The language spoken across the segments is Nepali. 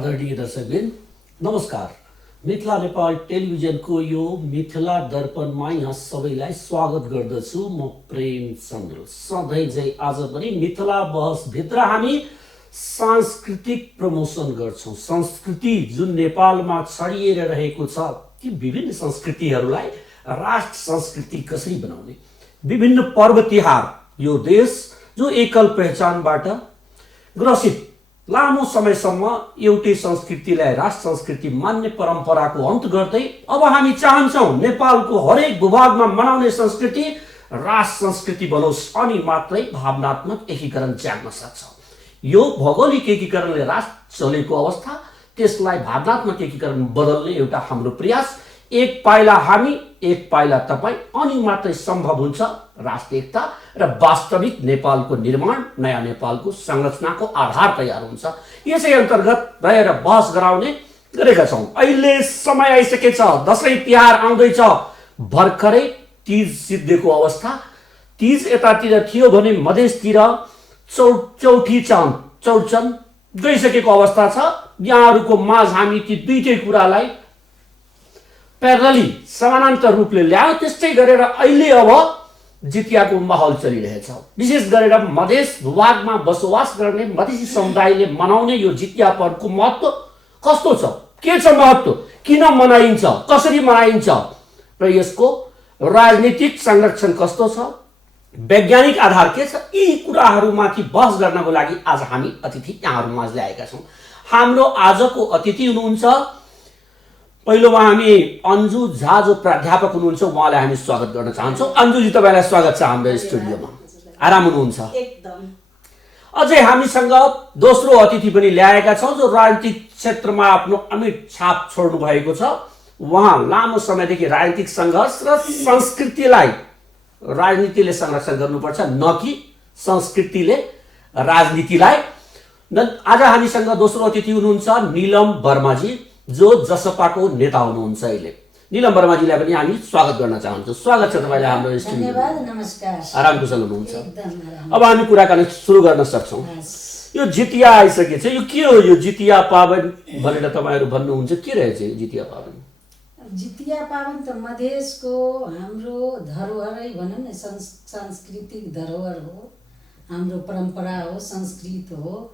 आदरणीय दर्शकबिन नमस्कार। मिथिला नेपाल टेलिभिजनको यो मिथिला दर्पणमा यहाँ सबैलाई स्वागत गर्दछु। म प्रेम चन्द्र। सधैँ चाहिँ आज पनि मिथिला बहस भित्र हामी सांस्कृतिक प्रमोसन गर्छौं। संस्कृति जुन नेपालमा छरिएर रहेको छ ती विभिन्न संस्कृतिहरूलाई राष्ट्र संस्कृति कसरी बनाउने, विभिन्न पर्व तिहार, यो देश जो एकल पहिचानबाट ग्रसित लामो समयसम्म एउटै संस्कृतिलाई राष्ट्र संस्कृति मान्ने परम्पराको अन्त गर्दै अब हामी चाहन्छौं नेपालको हरेक भूभागमा मनाउने संस्कृति राष्ट्र संस्कृति बनोस्, अनि मात्रै भावनात्मक एकीकरण जाग्न सक्छ। यो भौगोलिक एकीकरणले राष्ट्र चलेको अवस्था, त्यसलाई भावनात्मक एकीकरण बदल्ने एउटा हाम्रो प्रयास। एक पाइला हामी, एक पाइला तपाई, अनि मात्रै सम्भव हुन्छ राष्ट्र एकता र वास्तविक नेपालको निर्माण, नयाँ नेपालको संरचनाको आधार तयार हुन्छ। यसै अन्तर्गत रहेर बहस गराउने गरेका छौं। अहिले समय आइसकेछ, दशैं तिहार आउँदैछ। भर्खरै तीज सिद्धेको अवस्था। तीज यतातिर थियो भने मधेसतिर चौठी चाँद, चौडचन गइसकेको अवस्था छ। यहाँहरूको माझ हामी ती दुईटै कुरालाई प्यारलली समानान्तर रूपले ल्यायो। त्यस्तै गरेर अहिले अब जितियाको माहौल चलिरहेछ। विशेष गरेर मधेस भूभागमा बसोबास गर्ने मधेसी समुदायले मनाउने यो जितिया पर्वको महत्त्व कस्तो छ, के छ महत्त्व, किन मनाइन्छ, कसरी मनाइन्छ र यसको राजनीतिक संरक्षण कस्तो छ, वैज्ञानिक आधार के छ, यी कुराहरूमाथि बहस गर्नको लागि आज हामी अतिथि यहाँहरू माझ ल्याएका छौं। हाम्रो आजको अतिथि हुनुहुन्छ, पहिलोमा हामी अन्जु झा जो प्राध्यापक हुनुहुन्छ, उहाँलाई हामी स्वागत गर्न चाहन्छौँ। अन्जुजी, तपाईँलाई स्वागत छ हाम्रो स्टुडियोमा। आराम हुनुहुन्छ? एकदम। अझै हामीसँग दोस्रो अतिथि पनि ल्याएका छौँ जो राजनीतिक क्षेत्रमा आफ्नो अमिट छाप छोड्नु भएको छ। उहाँ लामो समयदेखि राजनीतिक सङ्घर्ष र संस्कृतिलाई राजनीतिले संरक्षण गर्नुपर्छ, न कि संस्कृतिले राजनीतिलाई। आज हामीसँग दोस्रो अतिथि हुनुहुन्छ नीलम वर्माजी, जो जसपाको नेता हुनुहुन्छ अहिले। नीलम वर्माजीलाई पनि हामी स्वागत गर्न चाहन्छौँ। स्वागत छ तपाईँलाई हाम्रो स्टुडियोमा। धन्यवाद, नमस्कार। आराम कुशल हुनुहुन्छ? एकदम आराम। अब हामी कुराकानी सुरु गर्न सक्छौँ। यो जितिया आइसकेछ, यो के हो यो जितिया पावन भनेर तपाईँहरू भन्नुहुन्छ, के रहेछ यो जितिया पावन? जितिया पावन त मधेसको हाम्रो धरोहरै भनौँ न, सांस्कृतिक धरोहर हो, हाम्रो परम्परा हो, संस्कृति हो।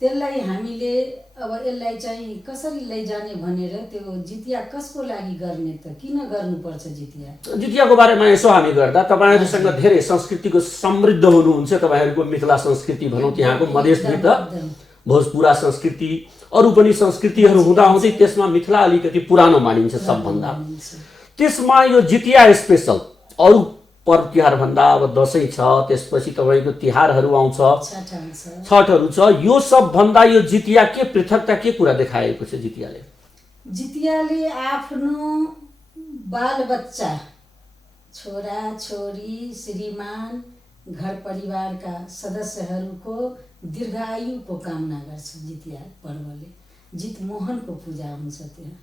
त्यसलाई हामीले अब यसलाई चाहिँ कसरी लैजाने भनेर त्यो जितिया कसको लागि गर्ने त, किन गर्नुपर्छ जितिया? जितियाको बारेमा यसो हामी गर्दा तपाईँहरूसँग धेरै संस्कृतिको समृद्ध हुनुहुन्छ। तपाईँहरूको मिथिला संस्कृति भनौँ, त्यहाँको मधेसभित्र भोजपुरा संस्कृति, अरू पनि संस्कृतिहरू हुँदाहुँदै त्यसमा मिथिला अलिकति पुरानो मानिन्छ सबभन्दा। त्यसमा यो जितिया स्पेसल, अरू पर्व तिहार भन्दा अब दशैं छ, त्यसपछि तपाईँको तिहारहरू आउँछ, छठहरू छ, यो सब भन्दा यो जितिया के पृथकता, के कुरा देखाएको छ जितियाले? जितियाले आफ्नो बालबच्चा, छोरा छोरी, श्रीमान, घर परिवारका सदस्यहरूको दीर्घायुको कामना गर्छ। जितिया पर्वले जितमोहनको पूजा हुन्छ त्यहाँ,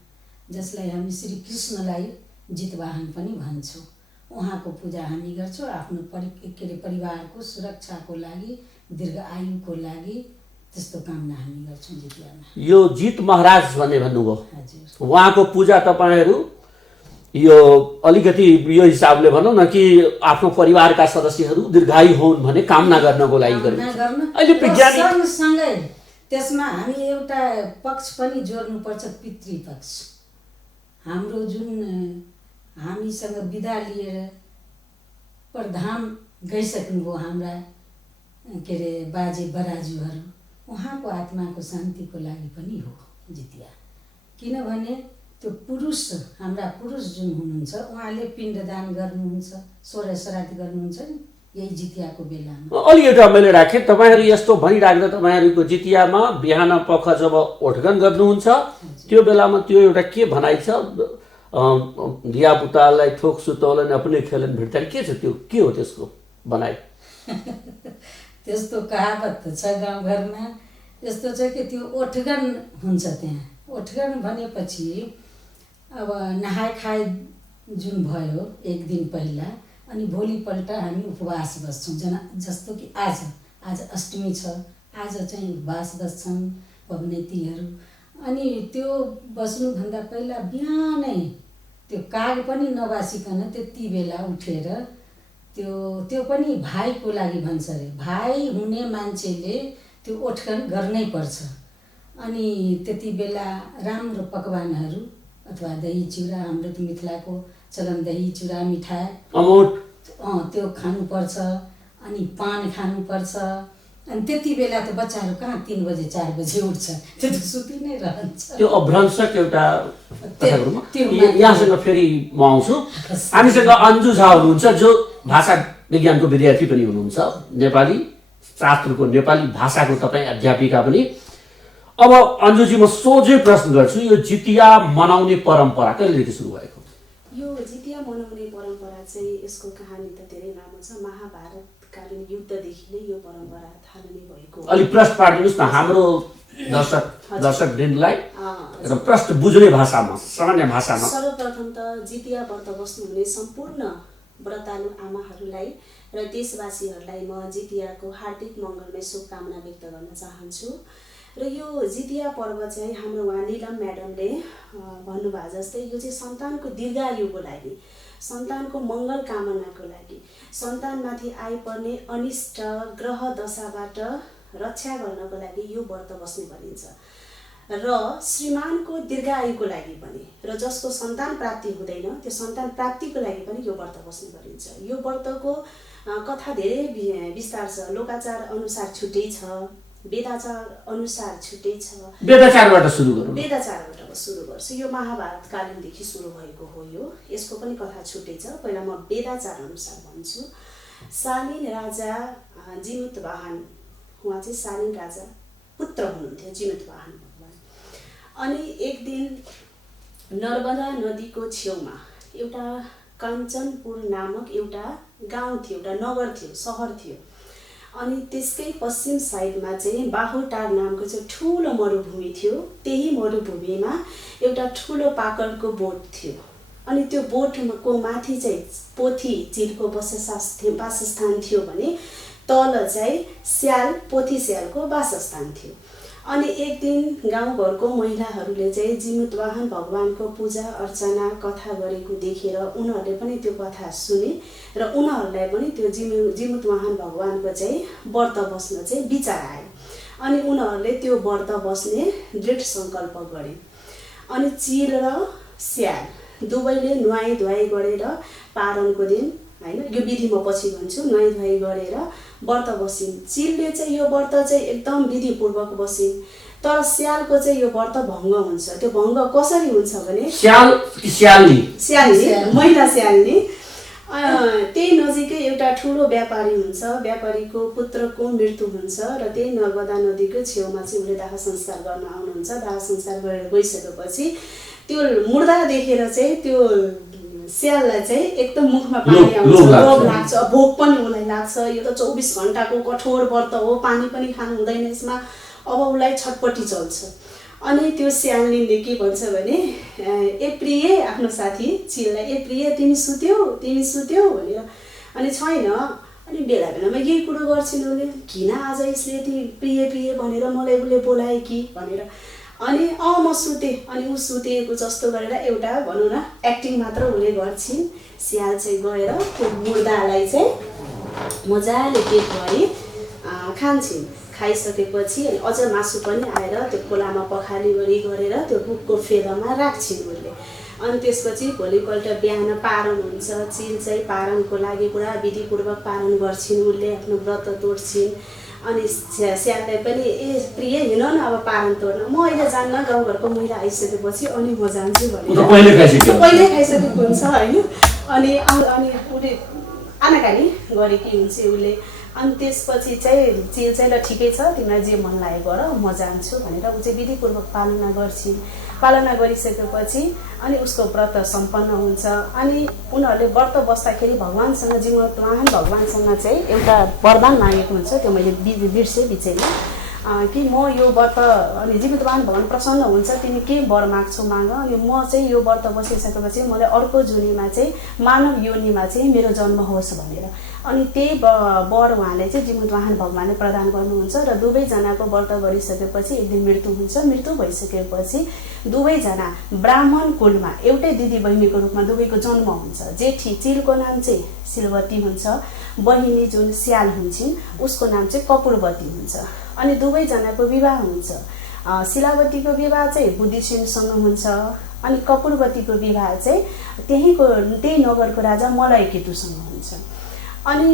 जसलाई हामी श्री कृष्णलाई जितवाहन पनि भन्छौँ। उहाँको पूजा हामी गर्छौँ आफ्नो परिवारको सुरक्षाको लागि, दीर्घायुको लागि, त्यस्तो कामना हामी गर्छौँ जितियामा। यो जित महाराज भन्ने भन्नुभयो, हजुर, उहाँको पूजा तपाईँहरू यो अलिकति यो हिसाबले भनौँ न कि आफ्नो परिवारका सदस्यहरू दीर्घायु हुन् भन्ने कामना गर्नको लागि गर्नु। अहिले वैज्ञानिक सँगै त्यसमा हामी एउटा पक्ष पनि जोड्नुपर्छ, पितृपक्ष। हाम्रो जुन हामीसँग बिदा लिएर परधाम गइसक्नुभयो हाम्रा के अरे बाजे बराजुहरू, उहाँको आत्माको शान्तिको लागि पनि हो जितिया। किनभने त्यो पुरुष, हाम्रा पुरुष जुन हुनुहुन्छ, उहाँले पिण्डदान गर्नुहुन्छ, सोह्र श्राद्ध गर्नुहुन्छ नि यही जितियाको बेलामा। अलि एउटा मैले राखेँ, तपाईँहरू यस्तो भनिराख्दा तपाईँहरूको जितियामा बिहान पख जब ओठगन गर्नुहुन्छ त्यो बेलामा त्यो एउटा के भनाइ छ, धिया पुतालाई थोक सुतौलन अपने खेलन भिड्छन्, के छ त्यो, के हो त्यसको बनाइ? त्यस्तो कहावत छ गाउँघरमा। यस्तो छ कि त्यो ओठगन हुन्छ त्यहाँ। ओठगन भनेपछि अब नहाय खाए जुन भयो एक दिन पहिला, अनि भोलिपल्ट हामी उपवास बस्छौँ। जस्तो कि आज अष्टमी छ, आज चाहिँ उपवास बस्छन् पबनैतीहरू। अनि त्यो बस्नुभन्दा पहिला बिहानै त्यो काग पनि नबासिकन त्यति बेला उठेर त्यो पनि भाइको लागि भन्छ अरे। भाइ हुने मान्छेले त्यो ओठकन गर्नै पर्छ। अनि त्यति बेला राम्रो पकवानहरू अथवा दही चिउरा, हाम्रो त मिथिलाको चलन दही चिउरा मिठाई त्यो खानुपर्छ। अनि पान खानुपर्छ। अनि त्यति बेला त बच्चाहरू कहाँ 3 बजे 4 बजे उठ्छ, त्यो त सुति नै रहन्छ। त्यो अभ्रंशक एउटा यहाँसँग फेरि म आउँछु। हामीसँग अन्जु झा हुनुहुन्छ जो भाषा विज्ञानको विद्यार्थी पनि हुनुहुन्छ, नेपाली शास्त्रको नेपाली भाषाको तपाईँ अध्यापिका पनि। अब अन्जुजी म सोझै प्रश्न गर्छु, यो जितिया मनाउने परम्परा कहिलेदेखि सुरु भएको? यो जितिया मनाउने परम्परा चाहिँ यसको कहानी त धेरै लामो छ। महाभारतकालीन युद्धदेखि नै यो परम्परा थालनी भएको। अलिक प्रश्न पार्दिनुहोस् न हाम्रो दर्शकवृन्दलाई एकदम प्रश्न बुझ्ने भाषामा, सामान्य भाषामा। सर्वप्रथम त जितिया व्रत बस्नुहुने सम्पूर्ण व्रतालु आमाहरूलाई र देशवासीहरूलाई म जितियाको हार्दिक मङ्गलमय शुभकामना व्यक्त गर्न चाहन्छु। र यो जितिया पर्व चाहिँ हाम्रो उहाँ निलम म्याडमले भन्नुभएको जस्तै यो चाहिँ सन्तानको दीर्घायुको लागि, सन्तानको मङ्गल कामनाको लागि, सन्तानमाथि आइपर्ने अनिष्ट ग्रह दशाबाट रक्षा गर्नको लागि यो व्रत बस्ने गरिन्छ। र श्रीमानको दीर्घायुको लागि पनि, र जसको सन्तान प्राप्ति हुँदैन त्यो सन्तान प्राप्तिको लागि पनि यो व्रत बस्ने गरिन्छ। यो व्रतको कथा धेरै विस्तार छ। लोकाचार अनुसार छुट्टै छ, वेदाचार अनुसार छुट्टै छ। वेदाचारबाट सुरु गरौँ। वेदाचारबाट सुरु गर्छु। यो महाभारतकालीनदेखि सुरु भएको हो। यसको पनि कथा छुट्टै छ। पहिला म वेदाचार अनुसार भन्छु। शालीन राजा जिमुतवाहन, उहाँ चाहिँ शालीन राजा पुत्र हुनुहुन्थ्यो, जिमुतवाहन भगवान। अनि एक दिन नर्मदा नदीको छेउमा एउटा काञ्चनपुर नामक एउटा गाउँ थियो, एउटा नगर थियो, सहर थियो। अनि त्यसकै पश्चिम साइडमा चाहिँ बाहुटार नामको चाहिँ ठुलो मरुभूमि थियो। त्यही मरुभूमिमा एउटा ठुलो पाकरको बोट थियो। अनि त्यो बोटको माथि चाहिँ पोथी चिलको वासस्थान थियो भने तल चाहिँ स्याल, पोथी स्यालको वासस्थान थियो। अनि एक दिन गाउँघरको महिलाहरूले चाहिँ जिमुतवाहन भगवानको पूजा अर्चना कथा गरेको देखेर उनीहरूले पनि त्यो कथा सुने र उनीहरूलाई पनि त्यो जिमुतवाहन भगवानको चाहिँ व्रत बस्न चाहिँ विचार आयो। अनि उनीहरूले त्यो व्रत बस्ने दृढ सङ्कल्प गरे। अनि चिल र स्याल दुवैले नुहाई धुवाई गरेर पारणको दिन, होइन, यो विधि म पछि भन्छु, नुहाई धुवाई गरेर व्रत बसिन्। चिलले चाहिँ यो व्रत चाहिँ एकदम विधिपूर्वक बसिन्। तर स्यालको चाहिँ यो व्रत भङ्ग हुन्छ। त्यो भङ्ग कसरी हुन्छ भने स्याल्नी महिला स्याल्नी त्यही नजिकै एउटा ठुलो व्यापारी हुन्छ। व्यापारीको पुत्रको मृत्यु हुन्छ र त्यही नर्मदा नदीको छेउमा चाहिँ उनले दाह संस्कार गर्न आउनुहुन्छ। दाह संस्कार गरेर गइसकेपछि त्यो मुर्दा देखेर चाहिँ त्यो स्याललाई चाहिँ एकदम मुखमा पानी आउँछ, लोभ लाग्छ, भोक पनि उसलाई लाग्छ। यो त 24 घण्टाको कठोर व्रत हो, पानी पनि खानु हुँदैन यसमा। अब उसलाई छटपट्टि चल्छ। अनि त्यो स्यालनीले के भन्छ भने, ए प्रिय, आफ्नो साथी चिललाई, ए प्रिय तिमी सुत्यौ भनेर। अनि छैन। अनि बेला बेलामा यही कुरो गर्छिन् उसले, किन आज यसले यति प्रिय भनेर मलाई उसले बोलाए कि भनेर। अनि म सुतेँ। अनि ऊ सुतेको जस्तो गरेर एउटा भनौँ न एक्टिङ मात्र उसले गर्छिन्। स्याल चाहिँ गएर त्यो मुर्दालाई चाहिँ मजाले पेटभरि खान्छन्। खाइसकेपछि अनि अझ मासु पनि आएर त्यो खोलामा पखाली गरेर त्यो रुखको फेदामा राख्छिन् उसले। अनि त्यसपछि भोलिपल्ट बिहान पारण हुन्छ। चिल चाहिँ पारणको लागि पुरा विधिपूर्वक पारण गर्छिन् उसले, आफ्नो व्रत तोड्छिन्। अनि स्याललाई पनि, ए प्रिय हिँड न अब पारण तोड्न, म अहिले जान्न, गाउँघरको महिला आइसकेपछि अनि म जान्छु भनेर पहिले खाइसकेको हुन्छ, होइन। अनि उसले आनाकानी गरेकी हुन्छ उसले। अनि त्यसपछि चाहिँ चिल चाहिँ ल ठिकै छ, तिमीलाई जे मन लाग्यो गर, म जान्छु भनेर ऊ चाहिँ विधिपूर्वक पालना गर्छिन्। पालना गरिसकेपछि अनि उसको व्रत सम्पन्न हुन्छ। अनि उनीहरूले व्रत बस्दाखेरि भगवान्सँग, जिमुतवाहन भगवान्सँग चाहिँ एउटा वरदान मागेको हुन्छ। त्यो मैले बिर्सेँ बिचैमा कि म यो व्रत, अनि जिमुतवाहन भगवान प्रसन्न हुन्छ, तिमी के वर माग्छौ माग। अनि म चाहिँ यो व्रत बसिसकेपछि मलाई अर्को जुनीमा चाहिँ मानव योनिमा चाहिँ मेरो जन्म होस् भनेर। अनि त्यही वर उहाँले चाहिँ जीमुत वाहन भगवानले प्रदान गर्नुहुन्छ र दुवैजनाको व्रत गरिसकेपछि एक दिन मृत्यु हुन्छ। मृत्यु भइसकेपछि दुवैजना ब्राह्मण कुलमा एउटै दिदी बहिनीको रूपमा दुवैको जन्म हुन्छ। जेठी चिलको नाम चाहिँ सिलवती हुन्छ, बहिनी जुन स्याल हुन्छन् उसको नाम चाहिँ कपुरवती हुन्छ। अनि दुवैजनाको विवाह हुन्छ। शिलावतीको विवाह चाहिँ बुद्धिसेनसँग हुन्छ अनि कपुरवतीको विवाह चाहिँ त्यही नगरको राजा मलयकेतुसँग हुन्छ। अनि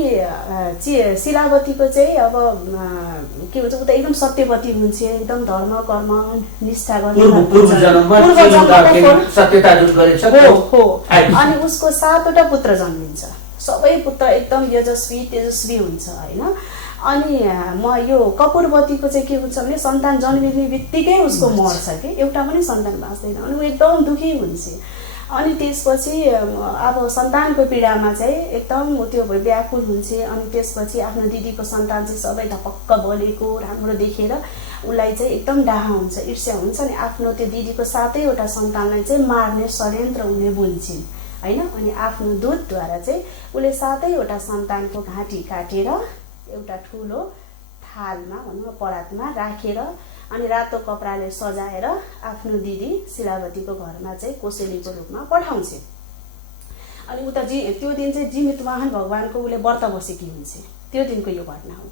शिलावतीको चाहिँ अब के भन्छ उता एकदम सत्यवती हुन्छ, एकदम धर्म कर्म निष्ठा गर्ने अनि उसको 7वटा पुत्र जन्मिन्छ। सबै पुत्र एकदम यशस्वी तेजस्वी हुन्छ होइन। अनि यो कपुरवतीको चाहिँ के हुन्छ भने सन्तान जन्मिने बित्तिकै उसको मर्छ कि एउटा पनि सन्तान बाँच्दैन अनि ऊ एकदम दुखी हुन्छ। अनि त्यसपछि अब सन्तानको पीडामा चाहिँ एकदम त्यो व्याकुल हुन्छ। अनि त्यसपछि आफ्नो दिदीको सन्तान चाहिँ सबै ढपक्क बलेको राम्रो देखेर उसलाई चाहिँ एकदम डाहा हुन्छ, ईर्ष्या हुन्छ। अनि आफ्नो त्यो दिदीको 7वटा सन्तानलाई चाहिँ मार्ने षड्यन्त्र उनले बुन्छन् होइन। अनि आफ्नो दूतद्वारा चाहिँ उसले 7वटा सन्तानको घाँटी काटेर एउटा ठुलो थालमा भनौँ परातमा राखेर अनि रातो कपडाले सजाएर आफ्नो दिदी शिलावतीको घरमा चाहिँ कोसेलीको रूपमा पठाउँछ। अनि उता त्यो दिन चाहिँ जीमुत वाहन भगवानको उसले व्रत बसेकी हुन्छ। त्यो दिनको यो घटना हो।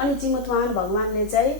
अनि जीमुत वाहन भगवानले चाहिँ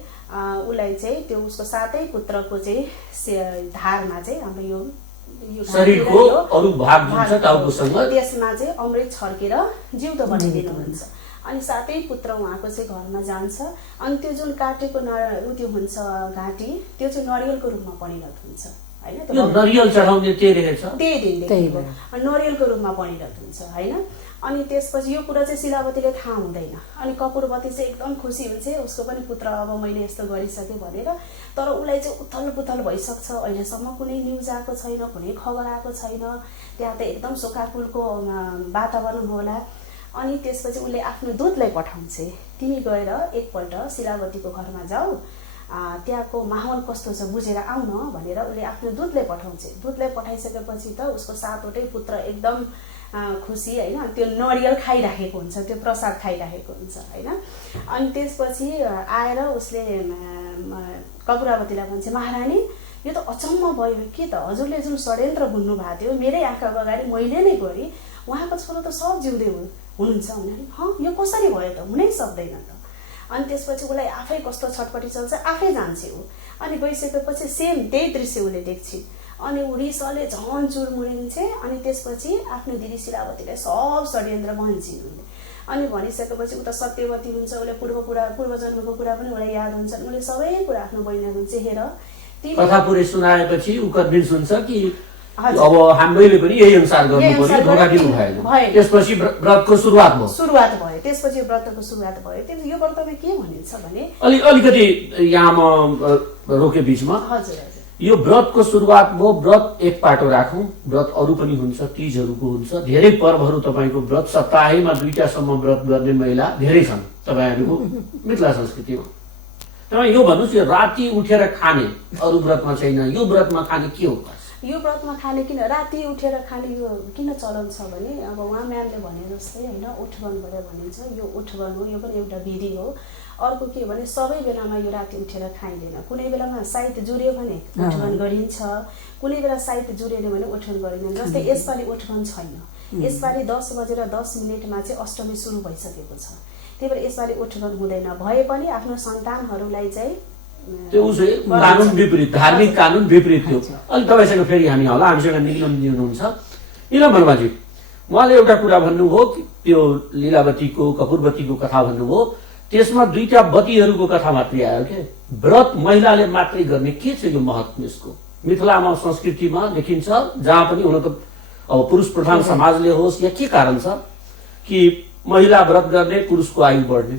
उसलाई चाहिँ त्यो उसको 7 पुत्रको चाहिँ धारमा चाहिँ हाम्रो यो शरीरको अरु भाग जुन छ टाउकोसँग त्यसमा चाहिँ अमृत छर्केर जिउँदो बनाइदिनुहुन्छ। अनि 7 पुत्र उहाँको चाहिँ घरमा जान्छ। अनि त्यो जुन काटेको त्यो हुन्छ घाँटी त्यो चाहिँ नरियलको रूपमा परिणत हुन्छ होइन। त्यो नरियल चढाउने त्यही रहेछ, त्यही दिनदेखि नरियलको रूपमा परिणत हुन्छ होइन। अनि त्यसपछि यो कुरा चाहिँ शिलावतीले थाहा हुँदैन। अनि कपुरवती चाहिँ एकदम खुसी हुन्छ, उसको पनि पुत्र अब मैले यस्तो गरिसकेँ भनेर। तर उसलाई चाहिँ उथल पुथल भइसक्छ। अहिलेसम्म कुनै न्युज आएको छैन, कुनै खबर आएको छैन, त्यहाँ त एकदम शोकाकुलको वातावरण होला। अनि त्यसपछि उसले आफ्नो दूतलाई पठाउँछ, तिमी गएर एकपल्ट शिलावतीको घरमा जाऊ, त्यहाँको माहौल कस्तो छ बुझेर आऊ न भनेर उसले आफ्नो दूतलाई पठाउँछ। दूतलाई पठाइसकेपछि त उसको 7वटै पुत्र एकदम खुसी होइन। त्यो नरियल खाइराखेको हुन्छ, त्यो प्रसाद खाइराखेको हुन्छ होइन। अनि त्यसपछि आएर उसले कपुरावतीलाई भन्छ, महारानी यो त अचम्म भयो के त, हजुरले जुन षड्यन्त्र बुन्नु भएको थियो मेरै आँखाको अगाडि मैले नै गरेँ, उहाँको छोरो त सब जिउँदै हुनुहुन्छ भने यो कसरी भयो त, हुनै सक्दैन त। अनि त्यसपछि उसलाई आफै कस्तो छटपटी चल्छ, आफै जान्छ ऊ। अनि गइसकेपछि सेम त्यही दृश्य उसले देख्छ। अनि ऊ रिसले झन् चुरमुरिन्छ। अनि त्यसपछि आफ्नो दिदी शिलावतीलाई सब षड्यन्त्र भन्छन् उसले। अनि भनिसकेपछि ऊ त सत्यवती हुन्छ, उसले पूर्व जन्मको कुरा पनि उसलाई याद हुन्छ। उसले सबै कुरा आफ्नो बहिनीहरू चाहिँ हेर कथा पुरै सुनाएपछि ऊ कन्भिन्स हुन्छ कि अब हामीले पनि यही अनुसार गर्नु पर्यो, धोका दिनु भएन। त्यसपछि व्रतको सुरुवात भयो। त्यसपछि व्रतको सुरुवात भयो। त्यसपछि यो व्रतमा के भनिन्छ भने अलिकति यहाँ म रोके बीचमा यो व्रतको सुरुवात म व्रत एक पाटो राखौँ, व्रत अरू पनि हुन्छ, तीजहरूको हुन्छ, धेरै पर्वहरू तपाईँको व्रत सप्ताहैमा 2टासम्म व्रत गर्ने महिला धेरै छन् तपाईँहरूको मिथिला संस्कृतिमा। तपाईँ यो भन्नुहोस् यो राति उठेर खाने अरू व्रतमा छैन, यो व्रतमा खाने के हो? यो व्रतमा खाने किन राति उठेर खाने यो किन चलन छ भने अब उहाँ म्यामले भने जस्तै होइन उठगनबाट भनिन्छ। यो उठगन हो, यो पनि एउटा विधि हो। अर्को के भने सबै बेलामा यो राति उठेर खाइँदैन। कुनै बेलामा साइत जुर्यो भने उठगन गरिन्छ, कुनै बेला साइत जुरेन भने उठगन गरिँदैन। जस्तै यसपालि उठगन छैन, यसपालि 10:10 चाहिँ अष्टमी सुरु भइसकेको छ। त्यही भएर यसपालि उठगन हुँदैन। भए पनि आफ्नो सन्तानहरूलाई चाहिँ त्यो कानुन विपरीत, धार्मिक कानुन विपरीत थियो। अलिक तपाईँसँग फेरि हामी होला, हामीसँग निलम हुनुहुन्छ। निलम वर्माजी, उहाँले एउटा कुरा भन्नुभयो कि त्यो लीलावतीको कपुरवतीको कथा भन्नुभयो, त्यसमा 2टा बतीहरूको कथा मात्रै आयो के? व्रत महिलाले मात्रै गर्ने के छ यो महत्त्व? यसको मिथिलामा संस्कृतिमा देखिन्छ, जहाँ पनि हुन त अब पुरुष प्रधान समाजले होस् या के कारण छ कि महिला व्रत गर्ने पुरुषको आयु बढ्ने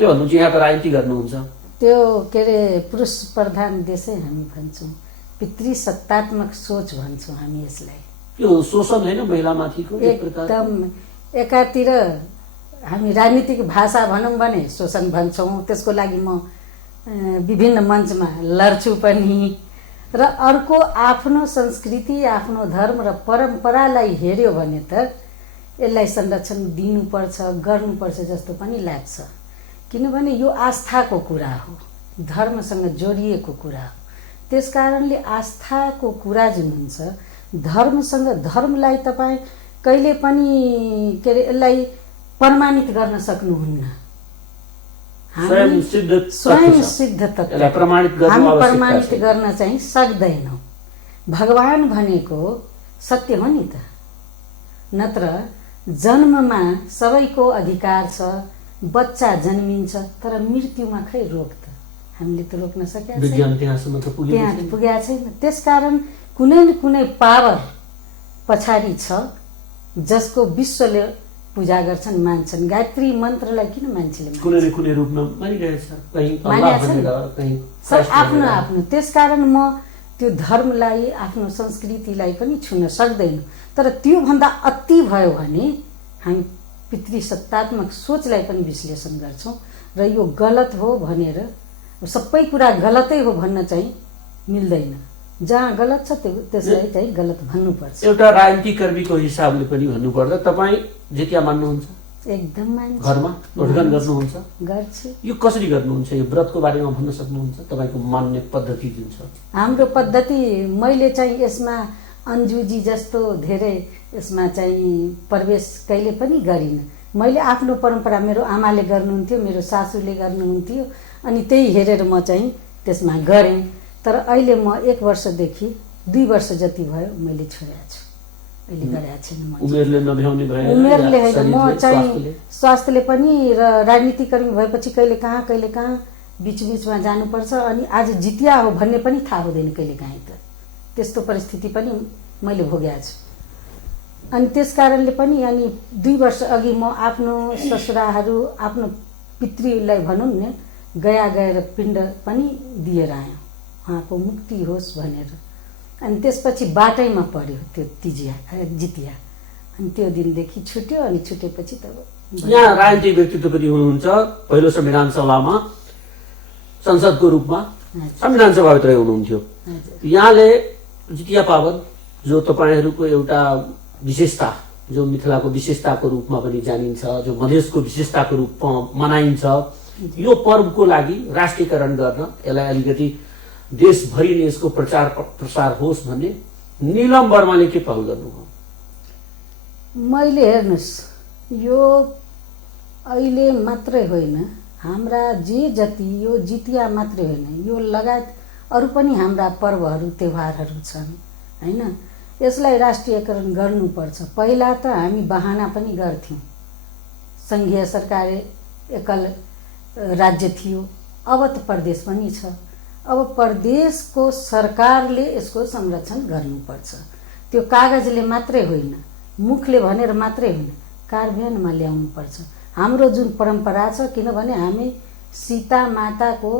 के भन्नुहुन्छ? यहाँ त राजनीति गर्नुहुन्छ। त्यो के अरे पुरुष प्रधान देशै हामी भन्छौँ, पितृसत्तात्मक सोच भन्छौँ हामी यसलाई। यो शोषण होइन महिलामाथिको एकदम। एकातिर हामी राजनीतिक भाषा भनौँ भने शोषण भन्छौँ, त्यसको लागि म विभिन्न मञ्चमा लड्छु पनि। र अर्को आफ्नो संस्कृति, आफ्नो धर्म र परम्परालाई हेऱ्यो भने त यसलाई संरक्षण दिनुपर्छ गर्नुपर्छ जस्तो पनि लाग्छ। किनभने यो आस्थाको कुरा हो, धर्मसँग जोडिएको कुरा हो। त्यस कारणले आस्थाको कुरा जुन हुन्छ धर्मसँग, धर्मलाई तपाईँ कहिले पनि के अरे यसलाई प्रमाणित गर्न सक्नुहुन्न। स्वयं सिद्ध तत्त्व हामी प्रमाणित गर्न चाहिँ सक्दैनौँ। भगवान भनेको सत्य हो नि त। नत्र जन्ममा सबैको अधिकार छ, बच्चा जन्मिन्छ, तर मृत्युमा खै रोक त हामीले त रोक्न सकेका छैनौँ, विज्ञान त्यहाँसम्म त पुगेका छैन। त्यसकारण कुनै न कुनै पावर पछाडि छ जसको विश्वले पूजा गर्छन्, मान्छन्। गायत्री मन्त्रलाई किन मान्छेले कुनै न कुनै रूपमा मानिरहेछ, कहीँ अल्लाह भनेर, कहीँ सब आफ्नो आफ्नो। त्यसकारण म त्यो धर्मलाई, आफ्नो संस्कृतिलाई पनि छुन सक्दैन। तर त्योभन्दा अति भयो भने हामी पितृसत्तात्मक सोचलाई पनि विश्लेषण गर्छौँ र यो गलत हो भनेर, सबै कुरा गलतै हो भन्न चाहिँ मिल्दैन। जहाँ गलत छ त्यसलाई चाहिँ गलत भन्नुपर्छ। एउटा राजनीतिक कर्मीको हिसाबले पनि भन्नुपर्दा तपाईँ जितिया मान्नुहुन्छ? एकदम मान्छु। घरमा व्रतगन गर्नुहुन्छ? गर्छु। यो कसरी गर्नुहुन्छ? यो व्रतको बारेमा भन्न सक्नुहुन्छ? तपाईँको मान्ने पद्धति जुन छ? हाम्रो पद्धति, मैले चाहिँ यसमा अन्जुजी जस्तो धेरै यसमा चाहिँ प्रवेश कहिले पनि गरिनँ। मैले आफ्नो परम्परा, मेरो आमाले गर्नुहुन्थ्यो, मेरो सासूले गर्नुहुन्थ्यो, अनि त्यही हेरेर म चाहिँ त्यसमा गरेँ। तर अहिले म 1 वर्षदेखि 2 वर्ष जति भयो मैले छोडेको छु, अहिले गरेको छैन। उमेरले नभ्याउने भयो? उमेरले होइन, म चाहिँ स्वास्थ्यले पनि र राजनीतिक कर्मी भएपछि कहिले कहाँ बिचमा जानुपर्छ। अनि आज जितिया हो भन्ने पनि थाहा हुँदैन कहिले काहीँ त। त्यस्तो परिस्थिति पनि मैले भोगेको छु। अनि त्यस कारणले पनि अनि 2 वर्ष अघि म आफ्नो ससुराहरू, आफ्नो पितृलाई भनौँ न, गएर पिण्ड पनि दिएर आएँ, उहाँको मुक्ति होस् भनेर। अनि त्यसपछि बाटैमा पर्यो त्यो जितिया। अनि त्यो दिनदेखि छुट्यो। अनि छुटेपछि तब यहाँ राजनीतिक व्यक्तित्व पनि हुनुहुन्छ। पहिलो संविधान सभामा संसदको रूपमा संविधान सभाभित्रै हुनुहुन्थ्यो। यहाँले जितिया पावन जो तपाईँहरूको एउटा विशेषता, जो मिथिलाको विशेषताको रूपमा पनि जानिन्छ, जो मधेसको विशेषताको रूपमा मनाइन्छ, यो पर्वको लागि राष्ट्रियकरण गर्न, यसलाई अलिकति देशभरि नै यसको प्रचार प्रसार होस् भन्ने नीलम वर्माले के पहल गर्नुभयो? मैले हेर्नुहोस्, यो अहिले मात्रै होइन, हाम्रा जे जति यो जितिया मात्रै होइन, यो लगायत अरू पनि हाम्रा पर्वहरू त्योहारहरू छन् होइन। यसलाई राष्ट्रियकरण गर्नुपर्छ। पहिला त हामी बहाना पनि गर्थ्यौँ, सङ्घीय सरकार एकल राज्य थियो, अब त प्रदेश पनि छ। अब प्रदेशको सरकारले यसको संरक्षण गर्नुपर्छ। त्यो कागजले मात्रै होइन, मुखले भनेर मात्रै होइन, कार्यान्वयनमा ल्याउनुपर्छ। हाम्रो जुन परम्परा छ, किनभने हामी सीता माताको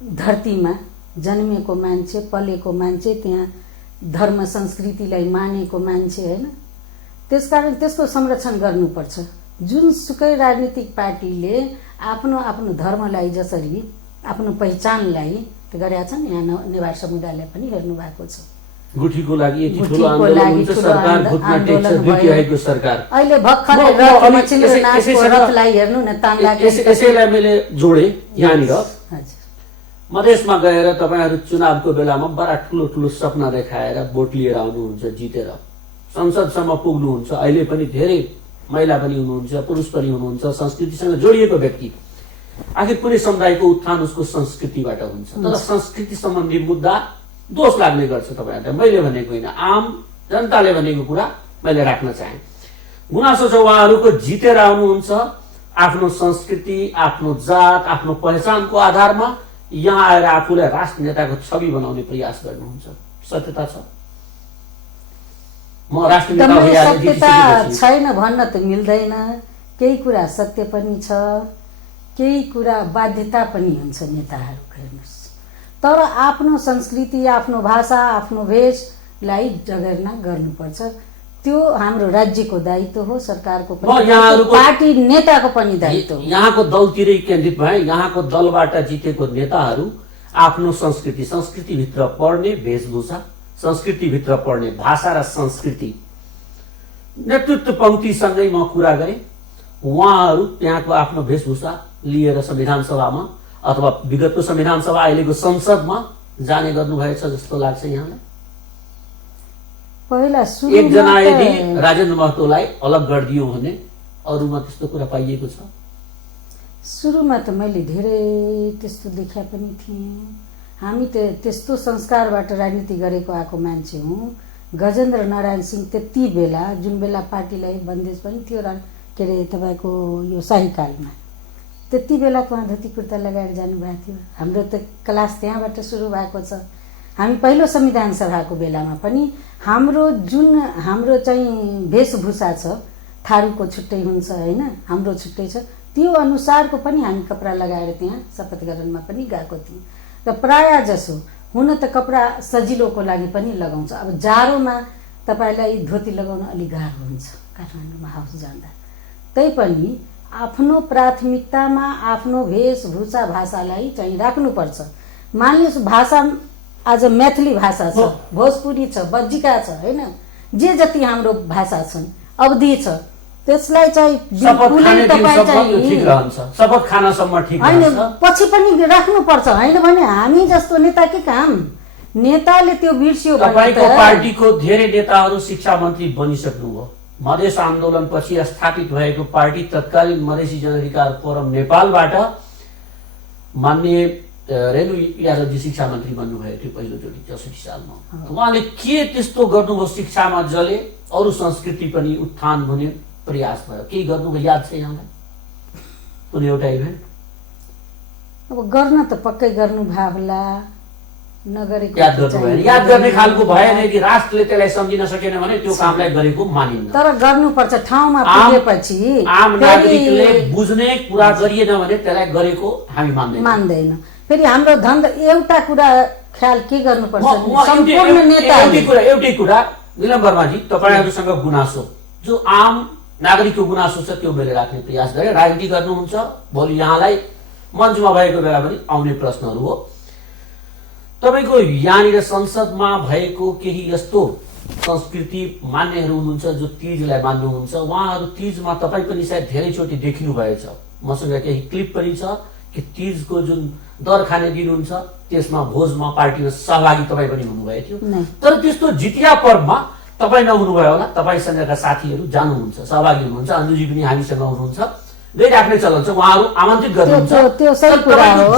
धरतीमा जन्मेको मान्छे, पलेको मान्छे, त्यहाँ धर्म संस्कृतिलाई मानेको मान्छे होइन। त्यसकारण त्यसको संरक्षण गर्नुपर्छ। जुनसुकै राजनीतिक पार्टीले आफ्नो आफ्नो धर्मलाई जसरी आफ्नो पहिचानलाई गरेका छन्, यहाँ नेवार समुदायलाई पनि हेर्नु भएको छ। गुठीको लागि यति ठुलो आन्दोलन हुन्छ, सरकार घुट्न टेक्छ, दुईटियाइको सरकार। अहिले भर्खरै रथलाई हेर्नु न, तान्दाको। यसैलाई मैले जोडे यहाँनिर। मधेसमा गएर तपाईँहरू चुनावको बेलामा बडा ठुलो ठुलो सपना देखाएर भोट लिएर आउनुहुन्छ, जितेर संसदसम्म पुग्नुहुन्छ। अहिले पनि धेरै महिला पनि हुनुहुन्छ, पुरुष पनि हुनुहुन्छ, संस्कृतिसँग जोडिएको व्यक्ति। आखिर कुनै समुदायको उत्थान उसको संस्कृतिबाट हुन्छ। तर संस्कृति सम्बन्धी मुद्दा दोष लाग्ने गर्छ तपाईँहरूलाई। मैले भनेको होइन, आम जनताले भनेको कुरा मैले राख्न चाहे। गुनासो छ उहाँहरूको जितेर आउनुहुन्छ, आफ्नो संस्कृति, आफ्नो जात, आफ्नो पहिचानको आधारमा यहाँ आएर आफूलाई राष्ट्र नेताको छवि बनाउने प्रयास गर्नुहुन्छ। सत्यता छ? म राष्ट्र नेता सत्यता छैन भन्न त मिल्दैन। केही कुरा सत्य पनि छ, केही कुरा बाध्यता पनि हुन्छ नेताहरूको। हेर्नुहोस्, तर आफ्नो संस्कृति, आफ्नो भाषा, आफ्नो भेषलाई जगेर्ना गर्नुपर्छ। त्यो हाम्रो राज्यको दायित्व हो, सरकारको पनि, पार्टी नेताको पनि दायित्व हो। यहाँको दलतिरै केन्द्रित भए, यहाँको दलबाट जितेको नेताहरू आफ्नो संस्कृतिभित्र पर्ने वेशभूषा, संस्कृतिभित्र पर्ने भाषा र संस्कृति नेतृत्व पङ्क्तिसँगै म कुरा गरेँ। उहाँहरू त्यहाँको आफ्नो वेशभूषा लिएर संविधान सभामा अथवा विगतको संविधान सभा अहिलेको संसदमा जाने गर्नुभएछ जस्तो लाग्छ यहाँलाई? पहिला एकजना यदि राजेन्द्र महतोलाई अलग गरिदियो भने अरूमा त्यस्तो कुरा पाइएको छ? सुरुमा त मैले धेरै त्यस्तो देखा पनि थिएँ। हामी त त्यस्तो संस्कारबाट राजनीति गरेको आएको मान्छे हौँ। गजेन्द्र नारायण सिंह त्यति बेला जुन बेला पार्टीलाई बन्देज पनि थियो के अरे तपाईँको यो शाहीकालमा, त्यति बेला उहाँ धोती कुर्ता लगाएर जानुभएको थियो। हाम्रो त क्लास त्यहाँबाट सुरु भएको छ। हामी पहिलो संविधान सभाको बेलामा पनि हाम्रो चाहिँ वेशभूषा छ, थारूको छुट्टै हुन्छ होइन, हाम्रो छुट्टै छ, त्यो अनुसारको पनि हामी कपडा लगाएर त्यहाँ शपथ ग्रहणमा पनि गएको थियौँ। र प्रायः जसो हुन त कपडा सजिलोको लागि पनि लगाउँछ। अब जाडोमा तपाईँलाई धोती लगाउन अलिक गाह्रो हुन्छ काठमाडौँमा हाउस जाँदा। तैपनि आफ्नो प्राथमिकतामा आफ्नो वेशभूषा भाषालाई चाहिँ राख्नुपर्छ। मानिस भाषा आज मैथिली भाषा छ, भोजपुरी छ, बज्जिका छ होइन, जे जति हाम्रो भाषा छन् अवधि छ, त्यसलाई चाहिँ शपथ खानसम्म ठिक होइन, पछि पनि राख्नुपर्छ। होइन भने हामी जस्तो नेता के काम? नेताले त्यो बिर्सियो भने तपाईको पार्टीको धेरै नेताहरू शिक्षा मन्त्री बनिसक्नुभयो। मधेस आन्दोलन पछि स्थापित भएको पार्टी तत्कालीन मधेसी जनअधिकार फोरम नेपालबाट माननीय रेणु यादवजी शिक्षा मन्त्री बन्नुभएको थियो पहिलोचोटि 64 सालमा। उहाँले के त्यस्तो गर्नुभयो शिक्षामा जसले अरू संस्कृति पनि उत्थान हुने प्रयास भयो? केही गर्नुभयो? याद छ यहाँलाई कुनै एउटा इभेन्ट? अब गर्न त पक्कै गर्नुभयो होला, नगरेको याद गर्नुभयो? याद गर्ने खालको भएन कि राष्ट्रले त्यसलाई सम्झिन सकेन भने त्यो कामलाई गरेको मानिन्न। तर गर्नुपर्छ ठाउँमा पुगेपछि। आम नागरिकले बुझ्ने कुरा गरिएन भने त्यसलाई गरेको हामी मान्दैन। फेरि हाम्रो धन्दा एउटा कुरा ख्याल के गर्नुपर्छ, सम्पूर्ण नेता एउटै कुरा निलम वर्माजी, तपाईहरुसँग गुनासो जो आम नागरिकको गुनासो छ त्यो मैले राख्ने प्रयास गरे। राजनीति गर्नुहुन्छ, भोलि यहाँलाई मञ्चमा भएको बेला पनि आउने प्रश्नहरू हो। तपाईको यहाँनिर संसदमा भएको केही यस्तो संस्कृति मान्नेहरू हुनुहुन्छ जो तीजलाई मान्नुहुन्छ, उहाँहरू तीजमा तपाईँ पनि सायद धेरैचोटि देखिनु भएछ। मसँग केही क्लिप पनि छ कि तीजको जुन दर खाने दिन हुन्छ त्यसमा भोजमा पार्टीमा सहभागी तपाईँ पनि हुनुभएको थियो। तर त्यस्तो जितिया पर्वमा तपाईँ नहुनुभयो होला, तपाईँसँगका साथीहरू जानुहुन्छ, सहभागी हुनुहुन्छ। अन्जुजी पनि हामीसँग हुनुहुन्छ, गइराख्ने चलन छ, उहाँहरू आमन्त्रित गर्नुहुन्छ।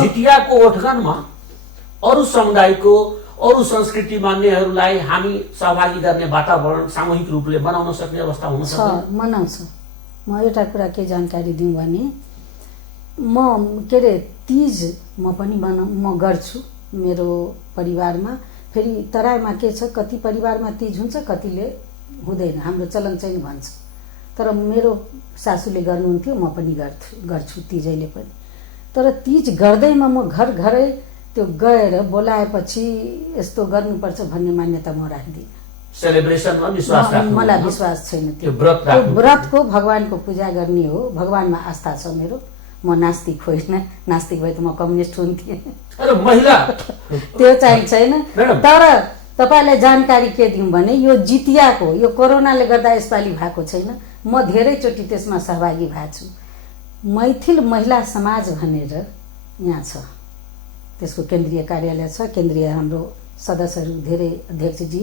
जितियाको ओठगनमा अरू समुदायको अरू संस्कृति मान्नेहरूलाई हामी सहभागी गर्ने वातावरण सामूहिक रूपले बनाउन सक्ने अवस्था हुन सक्छ? मनाउँछ। म एउटा कुरा के जानकारी दिउँ भने, म के अरे तीज म पनि म गर्छु मेरो परिवारमा। फेरि तराईमा के छ, कति परिवारमा तीज हुन्छ कतिले हुँदैन, हाम्रो चलन चाहिँ भन्छ। तर मेरो सासूले गर्नुहुन्थ्यो, म पनि गर्छु तीजैले पनि। तर तीज गर्दैमा म घर घरै त्यो गएर बोलाएपछि यस्तो गर्नुपर्छ भन्ने मान्यता म राख्दिनँ। सेलिब्रेसनमा विश्वास राख्नु? मलाई विश्वास छैन। त्यो व्रतको भगवानको पूजा गर्ने हो, भगवानमा आस्था छ मेरो। म नास्तिक होइन, नास्तिक भए त म कम्युनिस्ट हुन्थेँ। त्यो चाहिँ छैन। तर तपाईँलाई जानकारी के दिउँ भने, यो जितियाको यो कोरोनाले गर्दा यसपालि भएको छैन, म धेरैचोटि त्यसमा सहभागी भएको छु। मैथिल महिला समाज भनेर यहाँ छ, त्यसको केन्द्रीय कार्यालय छ। केन्द्रीय हाम्रो सदस्यहरू धेरै, अध्यक्षजी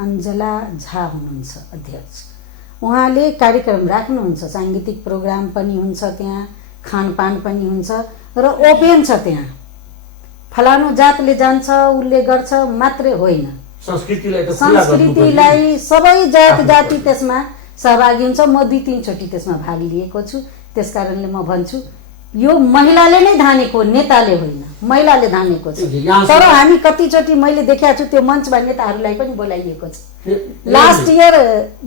अञ्जला झा हुनुहुन्छ अध्यक्ष। उहाँले कार्यक्रम राख्नुहुन्छ, साङ्गीतिक प्रोग्राम पनि हुन्छ त्यहाँ, खानपान पनि हुन्छ र ओपेन छ त्यहाँ। फलानु जातले जान्छ उसले गर्छ मात्रै होइन, संस्कृतिलाई सबै जात जाति त्यसमा सहभागी हुन्छ। म 2-3 चोटि त्यसमा भाग लिएको छु। त्यसकारणले म भन्छु यो महिलाले नै धानेको, नेताले होइन, महिलाले धानेको छ। तर हामी कतिचोटि मैले देखेको छु त्यो मञ्चमा नेताहरूलाई पनि बोलाइएको छ। लास्ट इयर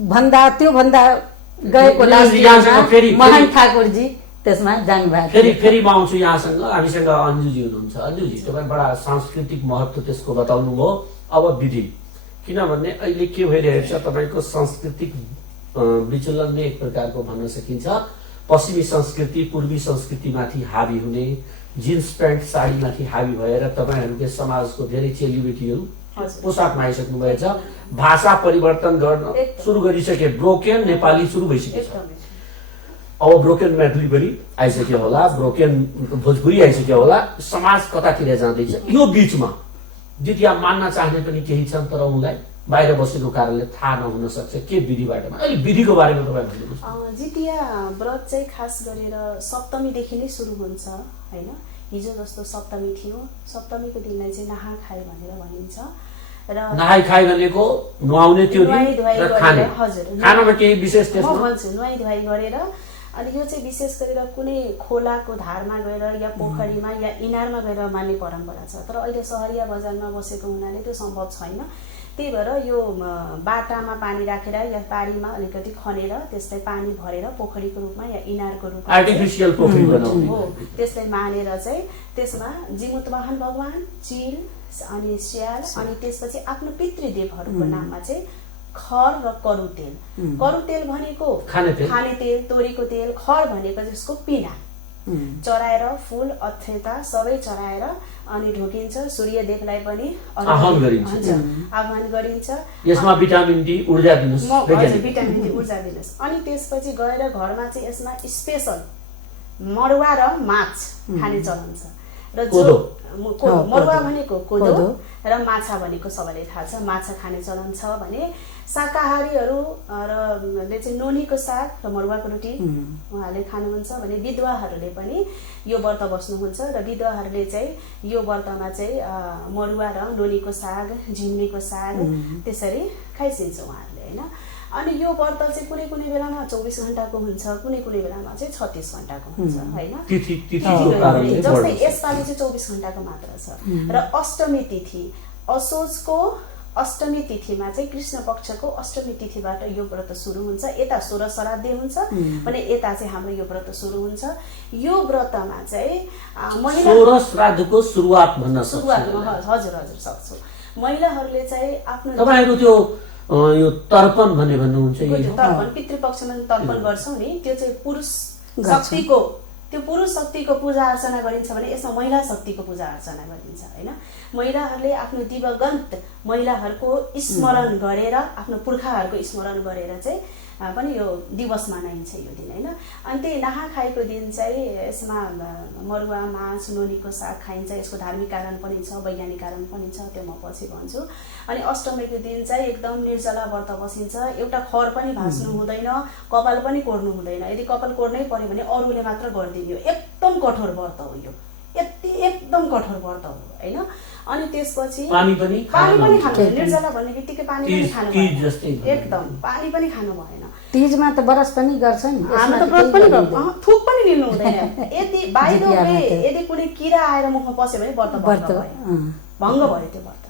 भन्दा त्यो भन्दा गएको लास्ट इयरमा महन ठाकुरजी त्यसमा जानुभएको। फेरि म आउँछु यहाँसँग। हामीसँग अन्जुजी हुनुहुन्छ। अन्जुजी, तपाईँ बडा सांस्कृतिक महत्त्व त्यसको बताउनु भयो। अब विधि, किनभने अहिले के भइरहेको छ, तपाईँको सांस्कृतिक विचलन नै एक प्रकारको भन्न सकिन्छ। पश्चिमी संस्कृति पूर्वी संस्कृतिमाथि हावी हुने, जिन्स प्यान्ट साडीमाथि हावी भएर तपाईँहरूकै समाजको धेरै चेलीबेटीहरू पोसाकमा आइसक्नु भएछ। भाषा परिवर्तन गर्न सुरु गरिसके, ब्रोकेन नेपाली सुरु भइसकेको छ। अब ब्रोकेन मैथिली पनि आइसक्यो होला, ब्रोकेन भोजपुरी आइसक्यो होला। समाज कतातिर जाँदैछ? यो बीचमा जितिया मान्न चाहने पनि केही छन्, तर उनलाई बाहिर बसेको कारणले थाहा नहुन सक्छ। के विधिबाट अहिले विधिको बारेमा तपाईँ भनिदिनुहोस्। जितिया व्रत चाहिँ खास गरेर सप्तमीदेखि नै सुरु हुन्छ हैन। हिजो जस्तो सप्तमी थियो, सप्तमीको दिनलाई चाहिँ नहा खाए भनेर भनिन्छ। र नहाई खाए भनेको नुहाउने त्यो नुहाई खाने। हजुर, खानामा केही विशेष त्यसमा? म भन्छु नुहाई धुवाई गरेर। अनि यो चाहिँ विशेष गरेर कुनै खोलाको धारमा गएर या पोखरीमा या इनारमा गएर मान्ने परम्परा छ। तर अहिले सहरिया बजारमा बसेको हुनाले त्यो सम्भव छैन। त्यही भएर यो बाटामा पानी राखेर या बारीमा अलिकति खनेर त्यसलाई पानी भरेर पोखरीको रूपमा या इनारको रूपमा आर्टिफिसियल पोखरी बनाउने हो, त्यसलाई मानेर चाहिँ त्यसमा जीमूत वाहन भगवान, चिल अनि स्याल अनि त्यसपछि आफ्नो पितृदेवहरूको नाममा चाहिँ खर र करु तेल। करु तेल भनेको खाने तेल, तोरीको तेल, खर भनेको त्यसको पिना चढाएर फूल अक्षता सबै चढाएर अनि ढोकिन्छ। सूर्यदेवलाई पनि आह्वान गरिन्छ। आह्वान गरिन्छ। यसमा भिटामिन डी ऊर्जा दिनुस्, भिटामिन डी ऊर्जा दिनुस्। अनि त्यसपछि गएर घरमा चाहिँ यसमा स्पेशल मरुवा र माछ खाने चलन छ। र मरुवा भनेको कोदो र माछा भनेको सबैलाई थाहा छ, माछा खाने चलन छ भने शाकाहारीहरू ले चाहिँ नोनीको साग र मरुवाको रोटी उहाँहरूले खानुहुन्छ भने विधवाहरूले पनि यो व्रत बस्नुहुन्छ। र विधवाहरूले चाहिँ यो व्रतमा चाहिँ मरुवा र नोनीको साग, झिम्मीको साग त्यसरी खाइसिन्छ उहाँहरूले हैन। अनि यो व्रत चाहिँ कुनै कुनै बेलामा 24 घण्टाको हुन्छ, कुनै कुनै बेलामा चाहिँ 36 घण्टाको हुन्छ हैन। जस्तै यसपालि चाहिँ 24 घण्टाको मात्र छ। र अष्टमी तिथि, असोजको अष्टमी तिथिमा चाहिँ कृष्ण पक्षको अष्टमी तिथिबाट यो व्रत सुरु हुन्छ। यता 16 श्राद्ध हुन्छ भने यता चाहिँ हाम्रो यो व्रत सुरु हुन्छ। यो व्रतमा चाहिँ महिला 16 श्राद्धको सुरुवात भन्न सक्छु। हजुर हजुर सक्छु। महिलाहरूले चाहिँ आफ्नो तपाईहरु त्यो यो तर्पण भन्ने भन्नुहुन्छ, यो तर्पण पितृपक्षमा तर्पण गर्छौं नि, त्यो चाहिँ पुरुष शक्तिको, त्यो पुरुष शक्तिको पूजा अर्चना गरिन्छ भने यसमा महिला शक्तिको पूजा अर्चना गरिन्छ हैन। महिलाहरूले आफ्नो दिवगन्त महिलाहरूको स्मरण गरेर, आफ्नो पुर्खाहरूको स्मरण गरेर चाहिँ पनि यो दिवस मनाइन्छ यो दिन हैन। अनि त्यही नहा खाएको दिन चाहिँ यसमा मरुवा, माछ, नोनीको साग खाइन्छ। यसको धार्मिक कारण पनि छ, वैज्ञानिक कारण पनि छ, त्यो म पछि भन्छु। अनि अष्टमीको दिन चाहिँ एकदम निर्जला व्रत बसिन्छ। एउटा खर पनि भाँच्नु हुँदैन, कपाल पनि कोर्नु हुँदैन। यदि कपाल कोर्नै पर्यो भने अरूले मात्र गरिदिने हो। एकदम कठोर व्रत हो यो, एकदम कठोर व्रत हो हैन। अनि त्यसपछि पानी पनि खानु, निर्जला भन्ने बित्तिकै पानी पनि खानु भएन, एकदम पानी पनि खानु भएन। तीजमा त बरस पनि गर्छ नि, हामी त व्रत पनि गर्छ, थुक पनि लिनु हुँदैन। यदि बाइ द वे यदि कुनै किरा आएर मुखमा पस्यो भने व्रत भङ्ग भयो, त्यो व्रत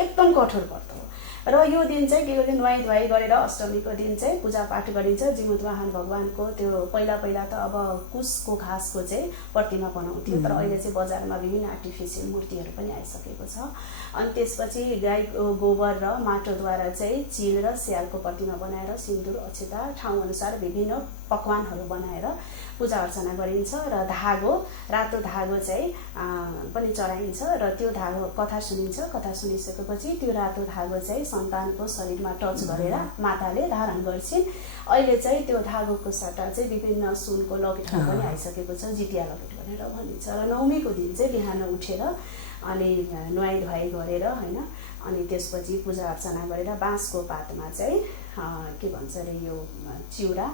एकदम कठोर व्रत हो। र यो दिन चाहिँ के गर्छ, नुहाई धुवाई गरेर अष्टमीको दिन चाहिँ पूजा पाठ गरिन्छ। जीमूत वाहन भगवानको त्यो पहिला त अब कुशको घाँसको चाहिँ प्रतिमा बनाउँथ्यो, तर अहिले चाहिँ बजारमा विभिन्न आर्टिफिसियल मूर्तिहरू पनि आइसकेको छ। अनि त्यसपछि गाईको गोबर र माटोद्वारा चाहिँ चिल र स्यालको प्रतिमा बनाएर सिन्दुर अक्षता ठाउँ अनुसार विभिन्न पकवानहरू बनाएर पूजा अर्चना गरिन्छ। र धागो, रातो धागो चाहिँ पनि चढाइन्छ र त्यो धागो कथा सुनिन्छ। कथा सुनिसकेपछि त्यो रातो धागो चाहिँ सन्तानको शरीरमा टच गरेर माताले धारण गर्छिन्। अहिले चाहिँ त्यो धागोको सट्टा चाहिँ विभिन्न सुनको लकेटहरू पनि आइसकेको छ, जितिया लकेट भनेर भनिन्छ। र नवमीको दिन चाहिँ बिहान उठेर अनि नुहाई धुवाई गरेर हैन, अनि त्यसपछि पूजा अर्चना गरेर बाँसको पातमा चाहिँ के भन्छ अरे यो चिउरा,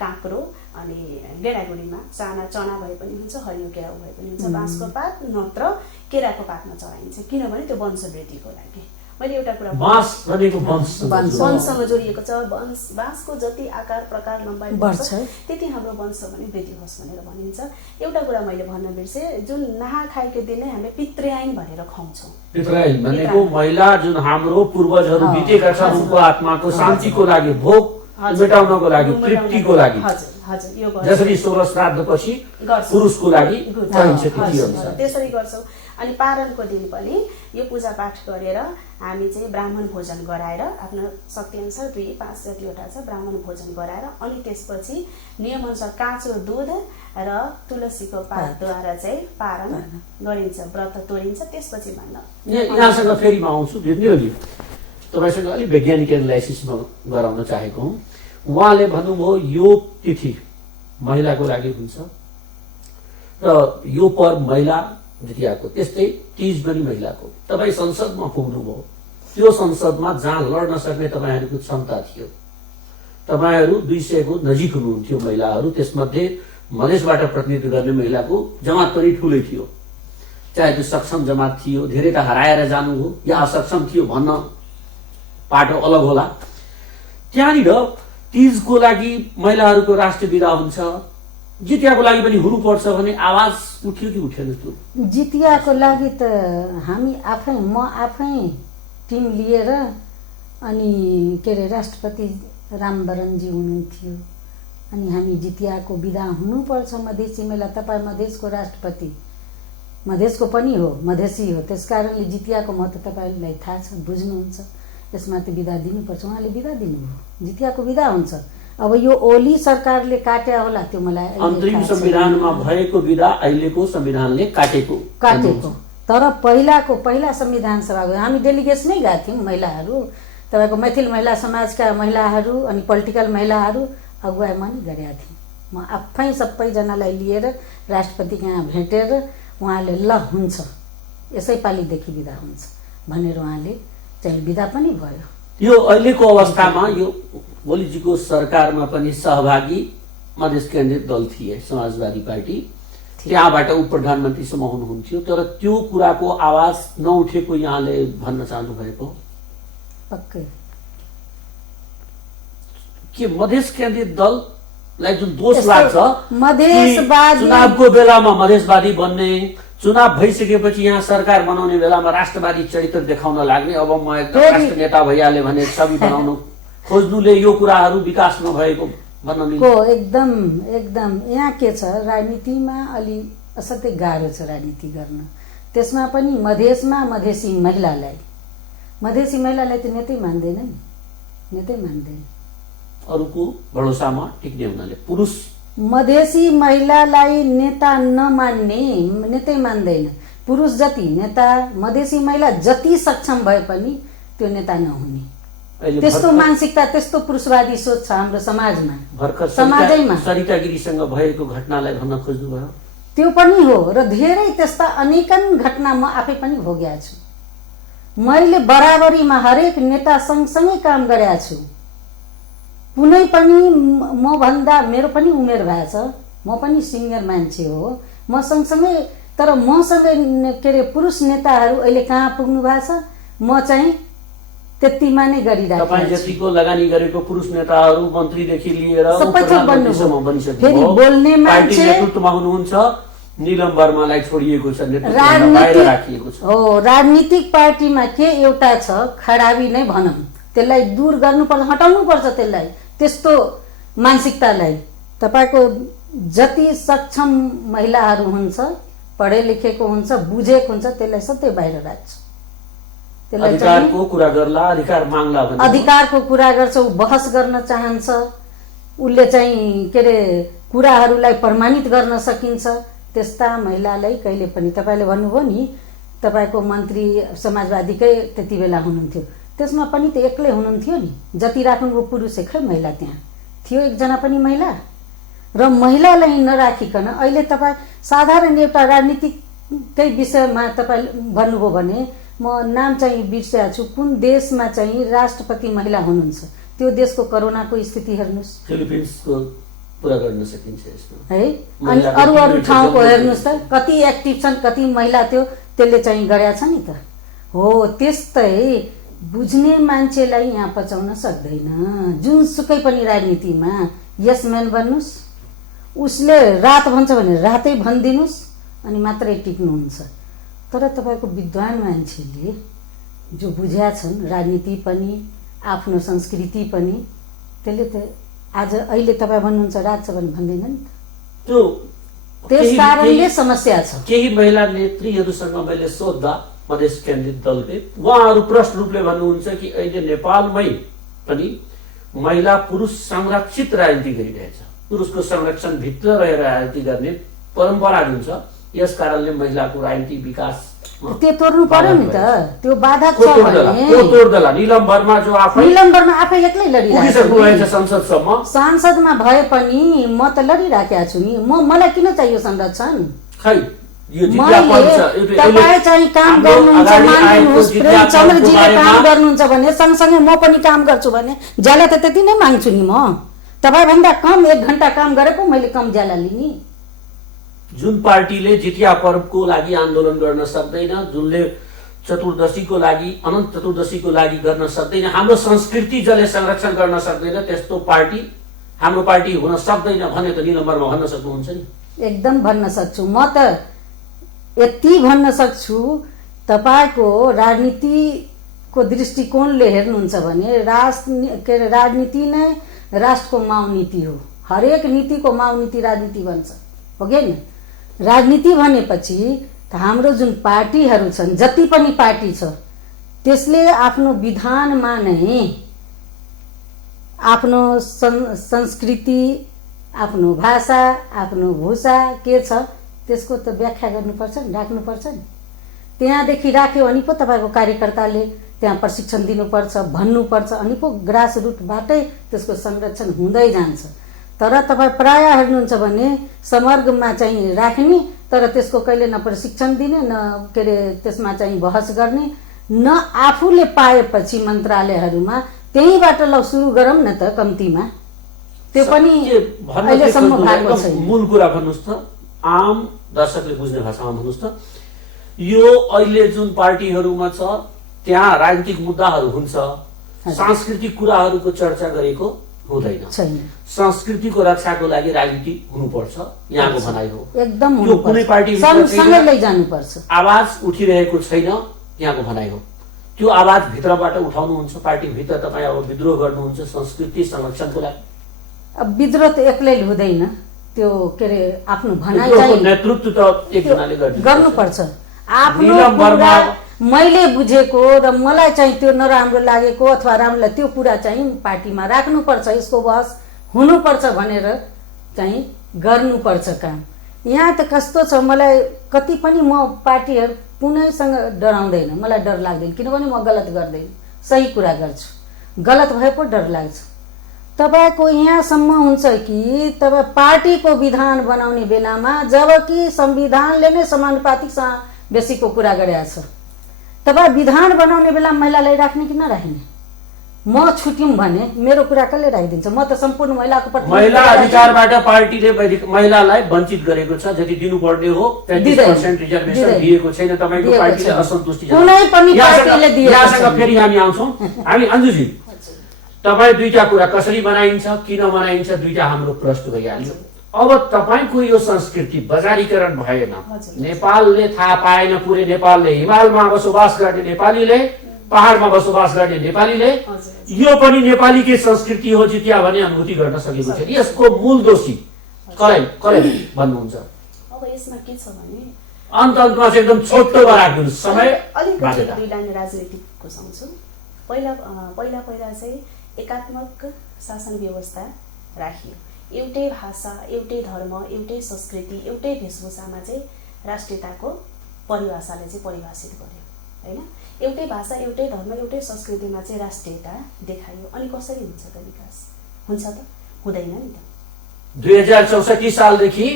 काँक्रो अनि गेडागुडीमा चना भए पनि हुन्छ, हरियो केराउ भए पनि हुन्छ, बाँसको पात नत्र केराको पातमा चढाइन्छ। किनभने त्यो वंशवृद्धिको लागि। मैले एउटा कुरा बाँस भनेको वंशसँग जोडिएको छ। बाँसको जति आकार प्रकार लम्बाइ बढ्छ त्यति हाम्रो वंश पनि वृद्धि होस् भनेर भनिन्छ। एउटा कुरा मैले भन्न बिर्से, जुन नहा खाएको दिन नै हामीले पितृआइन भनेर खुवाउँछौँ। पितृआइन भनेको महिला जुन हाम्रो पूर्वजहरू बितेका छन् उनको आत्माको शान्तिको लागि भोग मेटाउनको लागि, तृप्तिको लागि, हजुर यो गर्छौँ। जसरी 16 श्राद्धपछि गर्छौँ। पुरुषको लागि चाहिन्छ तिथि हजुर, अनुसार त्यसरी गर्छौँ। अनि पारणको दिन पनि यो पूजापाठ गरेर हामी चाहिँ ब्राह्मण भोजन गराएर आफ्नो शक्तिअनुसार 2-5 जतिवटा छ ब्राह्मण भोजन गराएर अनि त्यसपछि नियमअनुसार काँचो दुध र तुलसीको पातद्वारा चाहिँ पारण गरिन्छ, व्रत तोडिन्छ। त्यसपछि यहाँसँग फेरि म आउँछु भिडियोली तपाईँसँग अलिक वैज्ञानिक एनालाइसिसमा गराउन चाहेको हुँ। उहाँले भन्नुभयो यो तिथि महिलाको लागि हुन्छ र यो पर्व महिला जितियाको, त्यस्तै तीज पनि महिलाको। तपाईँ संसदमा पुग्नुभयो, त्यो संसदमा जहाँ लड्न सक्ने तपाईँहरूको क्षमता थियो, तपाईँहरू 200 को नजिक हुनुहुन्थ्यो महिलाहरू, त्यसमध्ये मधेसबाट प्रतिनिधित्व गर्ने महिलाको जमात पनि ठुलै थियो। चाहे त्यो सक्षम जमात थियो, धेरै त हराएर जानु हो, या असक्षम थियो भन्न पाटो अलग होला। त्यहाँनिर तीजको लागि महिलाहरूको राष्ट्रिय विदा हुन्छ, जितियाको लागि पनि हुनुपर्छ भने आवाज उठ्यो कि उठेन? त्यो जितियाको लागि त हामी म आफै टिम लिएर अनि के अरे राष्ट्रपति रामवरणजी हुनुहुन्थ्यो, अनि हामी जितियाको विदा हुनुपर्छ। मधेसी महिला, तपाईँ मधेसको राष्ट्रपति, मधेसको पनि हो, मधेसी हो, त्यस कारणले जितियाको महत्त्व तपाईँलाई थाहा छ, बुझ्नुहुन्छ। यसमाथि विदा दिनुपर्छ। उहाँले विदा दिनुभयो, जितियाको विदा हुन्छ। अब यो ओली सरकारले काट्या होला त्यो मलाई अन्तरिम संविधानमा भएको विदा अहिलेको संविधानले काटेको। तर पहिला संविधान सभा हामी डेलिगेसनै गएका थियौँ महिलाहरू, तपाईँको मैथिल महिला समाजका महिलाहरू अनि पोलिटिकल महिलाहरू अगुवाई म नै गरेका थिएँ। म आफै सबैजनालाई लिएर राष्ट्रपति कहाँ भेटेर उहाँले ल हुन्छ यसैपालिदेखि विदा हुन्छ भनेर उहाँले चाहिँ विदा पनि भयो। यो अहिलेको अवस्थामा यो ओलीजीको सरकारमा पनि सहभागी मधेस केन्द्रित दल थिए, समाजवादी पार्टी, त्यहाँबाट उप प्रधानमन्त्रीसम्म हुनुहुन्थ्यो, तर त्यो कुराको आवाज नउठेको यहाँले भन्न चाहनु भएको? पक्कै के मधेस केन्द्रित दललाई जुन दोष लाग्छ, मधेसवादी चुनावको बेलामा मधेसवादी बन्ने, चुनाव भइसकेपछि यहाँ सरकार बनाउने बेलामा राष्ट्रवादी चरित्र देखाउन लाग्ने, अब म एकदम राष्ट्र नेता भइहाले भने छवि बनाउनु खोज्नुले यो कुराहरू विकास नभएको भन्न मिल्छ? एकदम यहाँ के छ, राजनीतिमा अलि असाध्यै गाह्रो छ राजनीति गर्न। त्यसमा पनि मधेसमा मधेसी महिलालाई त नेतै मान्दैन नि, नेतै मान्दैन। अरूको भरोसामा टिक्ने हुनाले पुरुष मधेसी महिलालाई नेता नमान्ने, नेतै मान्दैन। पुरुष जति नेता, मधेसी महिला जति सक्षम भए पनि त्यो नेता नहुने, त्यस्तो मानसिकता, त्यस्तो पुरुषवादी सोच छ हाम्रो समाजमा, समाजैमा। सरिता गिरीसँग भएको घटनालाई भन्न खोज्नुभयो? त्यो पनि हो र धेरै त्यस्ता अनेकन घटना म आफै पनि भोगेको छु। मैले बराबरीमा हरेक नेता सँगसँगै काम गरेका छु। कुनै पनि म भन्दा मेरो पनि उमेर भएछ, म पनि सिनियर मान्छे हो, म सँगसँगै, तर मसँग के अरे पुरुष नेताहरू अहिले कहाँ पुग्नु भएको छ, म चाहिँ त्यतिमा नै गरिरहेको छु। तपाईँ जतिको लगानी गरेको पुरुष नेताहरू मन्त्रीदेखि लिएर सबै थोक प्रधानमन्त्रीसम्म बनिसक्नु, फेरि बोल्ने पार्टी मान्छे नेतृत्वमा हुनुहुन्छ, नीलम वर्मालाई छोडिएको छ, नेतृत्वमा बाहिर राखिएको छ। हो, राजनीतिक पार्टीमा के एउटा छ, खराबी नै भनौँ, त्यसलाई दूर गर्नुपर्छ, हटाउनुपर्छ त्यसलाई, त्यस्तो मानसिकतालाई। तपाईको जति सक्षम महिलाहरू हुन्छ, पढे लेखेको हुन्छ, बुझेको हुन्छ, त्यसलाई सधैँ बाहिर राख्छ। त्यसलाई अधिकारको कुरा गर्ला, अधिकार माग्ला भने अधिकारको कुरा गर्छ, ऊ बहस गर्न चाहन्छ, उसले चाहिँ के अरे कुराहरूलाई प्रमाणित गर्न सकिन्छ। त्यस्ता महिलालाई कहिले पनि, तपाईँले भन्नुभयो नि तपाईँको मन्त्री समाजवादीकै त्यति बेला हुनुहुन्थ्यो, त्यसमा पनि त एक्लै हुनुहुन्थ्यो नि, जति राख्नुभयो पुरुष खै महिला त्यहाँ थियो एकजना पनि महिला। र महिलालाई नराखिकन अहिले तपाईँ साधारण एउटा राजनीतिकै विषयमा तपाईँ भन्नुभयो भने म नाम चाहिँ बिर्सेको छु, कुन देशमा चाहिँ राष्ट्रपति महिला हुनुहुन्छ, त्यो देशको कोरोनाको स्थिति हेर्नुहोस्, फिलिपिन्सको कुरा गर्न सकिन्छ यसमा है। अनि अरू ठाउँको हेर्नुहोस् त, कति एक्टिभ छन्, कति महिला थियो, त्यसले चाहिँ गरेका छ नि त। हो, त्यस्तै बुझ्ने मान्छेलाई यहाँ पचाउन सक्दैन। जुनसुकै पनि राजनीतिमा यस म्यान बन्नुहोस्, उसले रात भन्छ भने रातै भनिदिनुहोस् अनि मात्रै टिक्नुहुन्छ। तर तपाईँको विद्वान मान्छेले जो बुझ्या छन्, राजनीति पनि आफ्नो संस्कृति पनि, त्यसले त आज अहिले तपाईँ भन्नुहुन्छ राज छ भने भन्दैन नि त। त्यो त्यस कारणले समस्या छ। केही महिला नेत्रीहरूसँग मैले सोद्धा मधेस केन्द्रित दलले उहाँहरू प्रष्ट रूपले भन्नुहुन्छ कि अहिले नेपालमै पनि महिला पुरुष संरक्षित राजनीति गरिरहेछ, पुरुषको संरक्षण भित्र रहेर राजनीति गर्ने परम्परा जुन छ यस कारणले महिलाको राजनीति विकास त्यो तोड्नु पर्यो नि त, त्यो बाधा छ भने तोड्दला। निलम वर्मा जो निलम वर्मा आफै एक्लै लडिरहेको रहेछ संसदसम्म, सांसदमा भए पनि म त लडिराखेको छु नि। मलाई किन चाहियो संरक्षण? खै तपाईँ चाहिँ काम गर्नुहुन्छ, मान्नुहोस्, प्रेमचन्द्रजीले काम गर्नुहुन्छ भने सँगसँगै म पनि काम गर्छु भने ज्याला त त्यति नै माग्छु नि म। तपाईँभन्दा कम 1 घन्टा काम गरे पो मैले कम ज्याला लिने। जुन पार्टीले जितिया पर्वको लागि आन्दोलन गर्न सक्दैन, जुनले चतुर्दशीको लागि अनन्त चतुर्दशीको लागि गर्न सक्दैन, हाम्रो संस्कृति जसले संरक्षण गर्न सक्दैन, त्यस्तो पार्टी हाम्रो पार्टी हुन सक्दैन भने त निलम वर्मा भन्न सक्नुहुन्छ नि? एकदम भन्न सक्छु। म त यति भन्न सक्छु, तपाईँको राजनीतिको दृष्टिकोणले हेर्नुहुन्छ भने राजनीति नै राष्ट्रको माउ नीति हो। हरेक नीतिको माउ नीति राजनीति भन्छ, हो कि न? राजनीति भनेपछि हाम्रो जुन पार्टीहरू छन्, जति पनि पार्टी छ, त्यसले आफ्नो विधानमा नै आफ्नो संस्कृति, आफ्नो भाषा, आफ्नो भूषा के छ त्यसको त व्याख्या गर्नुपर्छ नि, राख्नुपर्छ नि। त्यहाँदेखि राख्यो भने पो तपाईँको कार्यकर्ताले त्यहाँ प्रशिक्षण दिनुपर्छ, भन्नुपर्छ, अनि पो ग्रास रुटबाटै त्यसको संरक्षण हुँदै जान्छ। तर तपाईँ प्राय हेर्नुहुन्छ भने समर्गमा चाहिँ राख्ने, तर त्यसको कहिले न प्रशिक्षण दिने, न के अरे त्यसमा चाहिँ बहस गर्ने, न आफूले पाएपछि मन्त्रालयहरूमा त्यहीँबाट ल सुरु गरौँ न त कम्तीमा। त्यो पनि अहिलेसम्म भएको छैन। मूल कुरा भन्नुहोस् त, आम दर्शकले बुझ्ने भाषामा भन्नुहोस् त, यो अहिले जुन पार्टीहरूमा छ त्यहाँ राजनीतिक मुद्दाहरू हुन्छ, सांस्कृतिक कुराहरूको चर्चा गरेको हुँदैन। संस्कृतिको रक्षाको लागि राजनीति हुनुपर्छ, यहाँको भनाइ हो। एकदम यो कुनै पार्टी सँगै लैजानुपर्छ। आवाज उठिरहेको छैन, यहाँको भनाइ हो। त्यो आवाज भित्रबाट उठाउनुहुन्छ, पार्टीभित्र तपाईँ अब विद्रोह गर्नुहुन्छ संस्कृति संरक्षणको लागि। अब विद्रोह त एक्लै हुँदैन, त्यो के अरे आफ्नो भनाइ चाहिँ नेतृत्व त एकजनाले गर्नुपर्छ। आफ्नो कुरा मैले बुझेको र मलाई चाहिँ त्यो नराम्रो लागेको अथवा राम्रो त्यो कुरा चाहिँ पार्टीमा राख्नुपर्छ, यसको बहस हुनुपर्छ भनेर चाहिँ गर्नुपर्छ काम। यहाँ त कस्तो छ, मलाई कति पनि म पार्टीहरू कुनैसँग डराउँदैन, मलाई डर लाग्दैन, किनभने म गलत गर्दैन, सही कुरा गर्छु। गलत भए पो डर लाग्छ। तपाईँको यहाँसम्म हुन्छ कि तपाईँ पार्टीको विधान बनाउने बेलामा, जबकि संविधानले नै समानुपातिक बेसीको कुरा गरेको छ, तपाईँ विधान बनाउने बेला महिलालाई राख्ने कि नराख्ने? म छुट्यौँ भने मेरो कुरा कसले राखिदिन्छ? म त सम्पूर्ण महिलाको प्रति महिला अधिकारबाट पार्टीले महिलालाई वञ्चित गरेको छ, जति दिनुपर्ने हो 35% रिजर्भेसन दिएको छैन। तपाईको पार्टीले असन्तुष्टि कुनै पनि पार्टीले दिएको छैन। यहाँसँग फेरि हामी आउँछौँ। हामी अन्जुजी, तपाईँ दुईटा कुरा कसरी बनाइन्छ, किन बनाइन्छ, दुईटा हाम्रो प्रश्न भइहाल्यो। अब तपाईँको यो संस्कृति बजारीकरण भएन, नेपालले थाहा पाएन, पुरै नेपालले, हिमालमा बसोबास गर्ने नेपालीले, पहाडमा बसोबास गर्ने नेपालीले, यो पनि नेपालीकै संस्कृति हो जितिया भने अनुभूति गर्न सकेको छैन। यसको मूल दोषी कसलाई भन्नुहुन्छ? अब यसमा के छ भने अन्तमा चाहिँ एकदम छोटो राख्नु समय अलिकति दुई लाइन राजनीतिको सँगछु। पहिला चाहिँ एकात्मक शासन व्यवस्था राखियो, एउटै भाषा, एउटै धर्म, एउटै संस्कृति, एउटै वेशभूषामा चाहिँ राष्ट्रियताको परिभाषाले चाहिँ परिभाषित गर्यो, हैन? एउटै भाषा, एउटै धर्म, एउटै संस्कृतिमा चाहिँ राष्ट्रियता देखायो। अनि कसरी हुन्छ त विकास? हुन्छ त? हुँदैन नि त। 2064 सालदेखि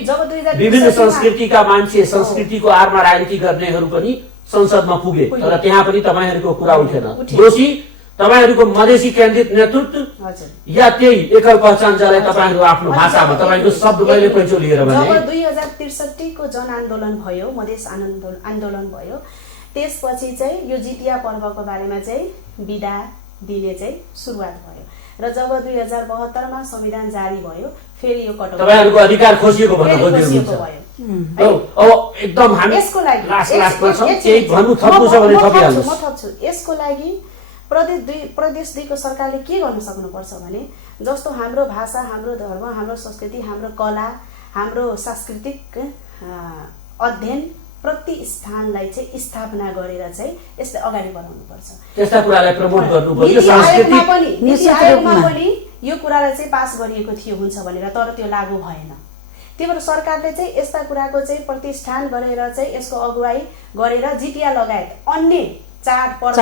विभिन्न संस्कृतिका मान्छे, संस्कृतिको आरमा राजनीति गर्नेहरू पनि संसदमा पुगे, तर त्यहाँ पनि तपाईहरूको कुरा उठेन। दोषी तपाईहरूको मधेसी केन्द्रित नेतृत्व या त्यही एकल पहचान जसलाई तपाईहरू आफ्नो भाषामा तपाईको शब्द कहिले पैँचो लिएर भने? जब 2063 को जनआन्दोलन भयो, मधेस आन्दोलन भयो, त्यसपछि चाहिँ यो जितिया पर्वको बारेमा चाहिँ बिदा दिने चाहिँ सुरुवात भयो। र जब 2072 मा संविधान जारी भयो, फेरि यो कटौती तपाईहरुको अधिकार खोसिएको भन्न खोजिनुहुन्छ। अब एकदम हामी यसको लागि लास्ट छौं, केही भन्नु थप्नु छ भने थपिहाल्नुस्। म थप्छु। यसको लागि प्रदेश 2 को सरकारले के गर्न सक्नुपर्छ भने जस्तो हाम्रो भाषा, हाम्रो धर्म, हाम्रो संस्कृति, हाम्रो कला, हाम्रो सांस्कृतिक अध्ययन प्रतिष्ठानलाई चाहिँ स्थापना गरेर चाहिँ यसलाई अगाडि बढाउनुपर्छ। त्यस्ता कुरालाई प्रमोट गर्नुपर्छ। नीति आयोगमा पनि यो कुरालाई चाहिँ पास गरिएको थियो हुन्छ भनेर, तर त्यो लागू भएन। त्यही भएर सरकारले चाहिँ यस्ता कुराको चाहिँ प्रतिष्ठान गरेर चाहिँ यसको अगुवाई गरेर जिटिया लगायत अन्य चाडपर्व,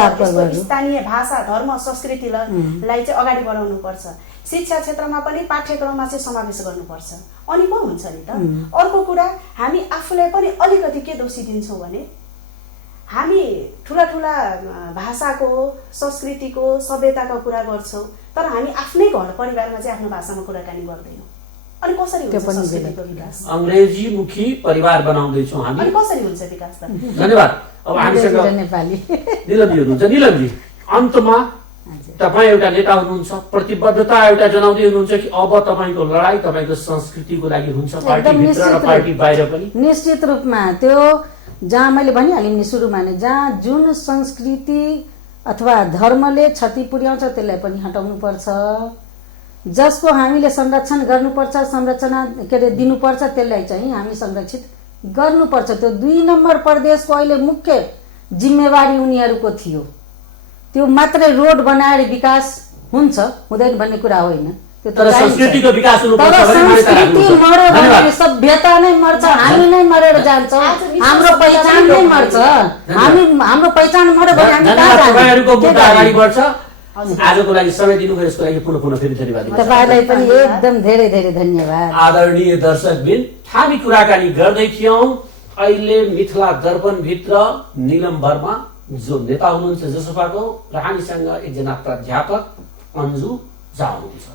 स्थानीय भाषा, धर्म, संस्कृतिलाई चाहिँ अगाडि बढाउनुपर्छ। शिक्षा क्षेत्रमा पनि पाठ्यक्रममा चाहिँ समावेश गर्नुपर्छ। अनि पो हुन्छ नि त। अर्को कुरा, हामी आफूलाई पनि अलिकति के दोषी दिन्छौँ भने हामी ठुला भाषाको, संस्कृतिको, सभ्यताको कुरा गर्छौँ, तर हामी आफ्नै घर परिवारमा चाहिँ आफ्नो भाषामा कुराकानी गर्दैनौँ। अनि कसरी हुन्छ संस्कृतिको विकास? अंग्रेजी मुखी परिवार बनाउँदैछौँ हामी। अनि कसरी हुन्छ विकास त? धन्यवाद। अब हामीसँग नेपाली निलमजी हुनुहुन्छ। निलमजी, अन्तमा तपाईँ एउटा नेता हुनुहुन्छ, प्रतिबद्धता एउटा जनाउँदै हुनुहुन्छ कि अब तपाईँको लडाई तपाईँको संस्कृतिको लागि हुन्छ, पार्टी भित्र र पार्टी बाहिर पनि? निश्चित रूपमा त्यो जहाँ मैले भनिहालेँ नि सुरुमा नै, जहाँ जुन संस्कृति अथवा धर्मले क्षति पुर्याउँछ त्यसलाई पनि हटाउनुपर्छ। जसको हामीले संरक्षण गर्नुपर्छ, संरचना दिनुपर्छ, त्यसलाई चाहिँ हामी संरक्षित गर्नुपर्छ। त्यो 2 नम्बर प्रदेशको अहिले मुख्य जिम्मेवारी उनीहरूको थियो। त्यो मात्रै रोड बनाएर विकास हुन्छ हुँदैन भन्ने कुरा होइन। तर संस्कृतिको विकास हुनुपर्छ। संस्कृति मर्यो भने सभ्यता नै मर्छ, हामी नै मरेर जान्छौँ, हाम्रो पहिचान नै मर्छ। हाम्रो पहिचान मर्यो भने हामी कहाँ जान्छौँ? तपाईँहरूको मुद्दा अगाडि बढ्छ। आजको लागि समय दिनुभयो, यसको लागि पुनः फेरि धन्यवाद। तपाईँलाई पनि एकदम धेरै धेरै धन्यवाद। आदरणीय दर्शकबिन, हामी कुराकानी गर्दै थियौँ अहिले मिथिला दर्पण भित्र निलम वर्मा जो नेता हुनुहुन्छ जसपाको, र हामीसँग एकजना प्राध्यापक अन्जु झा हुनुहुन्छ।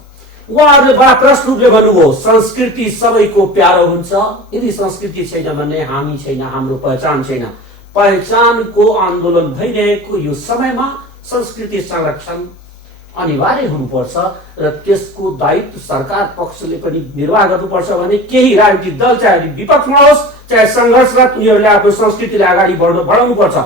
उहाँहरूले बडा प्रश्न रूपले भन्नुभयो संस्कृति सबैको प्यारो हुन्छ, यदि संस्कृति छैन भने हामी छैन, हाम्रो पहिचान छैन। पहिचानको आन्दोलन भइरहेको यो समयमा संस्कृति संरक्षण अनिवार्य हुनुपर्छ र त्यसको दायित्व सरकार पक्षले पनि निर्वाह गर्नुपर्छ भने केही राजनीतिक दल चाहे विपक्षमा होस् चाहे संघर्षरत, उनीहरूले आफ्नो संस्कृतिलाई अगाडि बढाउनुपर्छ।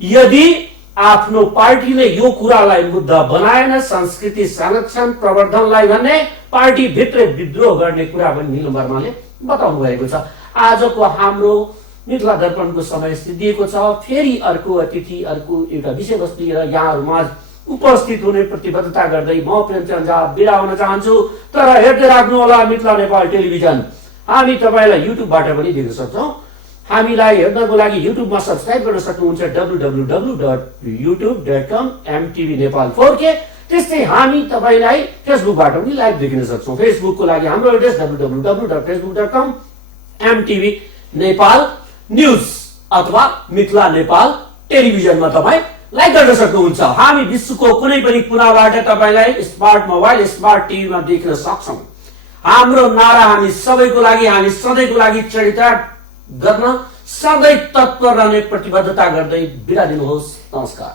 यदि आफ्नो पार्टीले यो कुरालाई मुद्दा बनाएन, संस्कृति संरक्षण प्रवर्धनलाई भने पार्टी भित्र विद्रोह गर्ने कुरा पनि निलम वर्माले बताउनु भएको छ। आजको हाम्रो मिथिला दर्पणको समय सिद्धिएको छ। फेरि अर्को अतिथि, अर्को एउटा विषयवस्तु लिएर यहाँहरूमा उपस्थित हुने प्रतिबद्धता गर्दै म प्रेमचन्द्र झा बिदा हुन चाहन्छु। तर हेर्दै राख्नुहोला मिथिला नेपाल टेलिभिजन। हामी तपाईँलाई युट्युबबाट पनि देख्न सक्छौँ। हामीलाई हेर्नको लागि युट्युबमा सब्सक्राइब गर्न सक्नुहुन्छ www.youtube.com MTV Nepal 4K। त्यस्तै हामी तपाईँलाई फेसबुकबाट पनि लाइभ देखिन सक्छौँ। फेसबुकको लागि हाम्रो address www.facebook.com MTV Nepal news अथवा मिथिला नेपाल टेलिभिजनमा तपाईँ लाइक गर्न सक्नुहुन्छ। हामी विश्वको कुनै पनि कुनाबाट तपाईँलाई स्मार्ट मोबाइल, स्मार्ट टिभीमा देख्न सक्छौँ। हाम्रो नारा हामी सबैको लागि, हामी सधैँको लागि चरितार्थ गर्न सधैँ तत्पर रहने प्रतिबद्धता गर्दै बिदा दिनुहोस्। नमस्कार।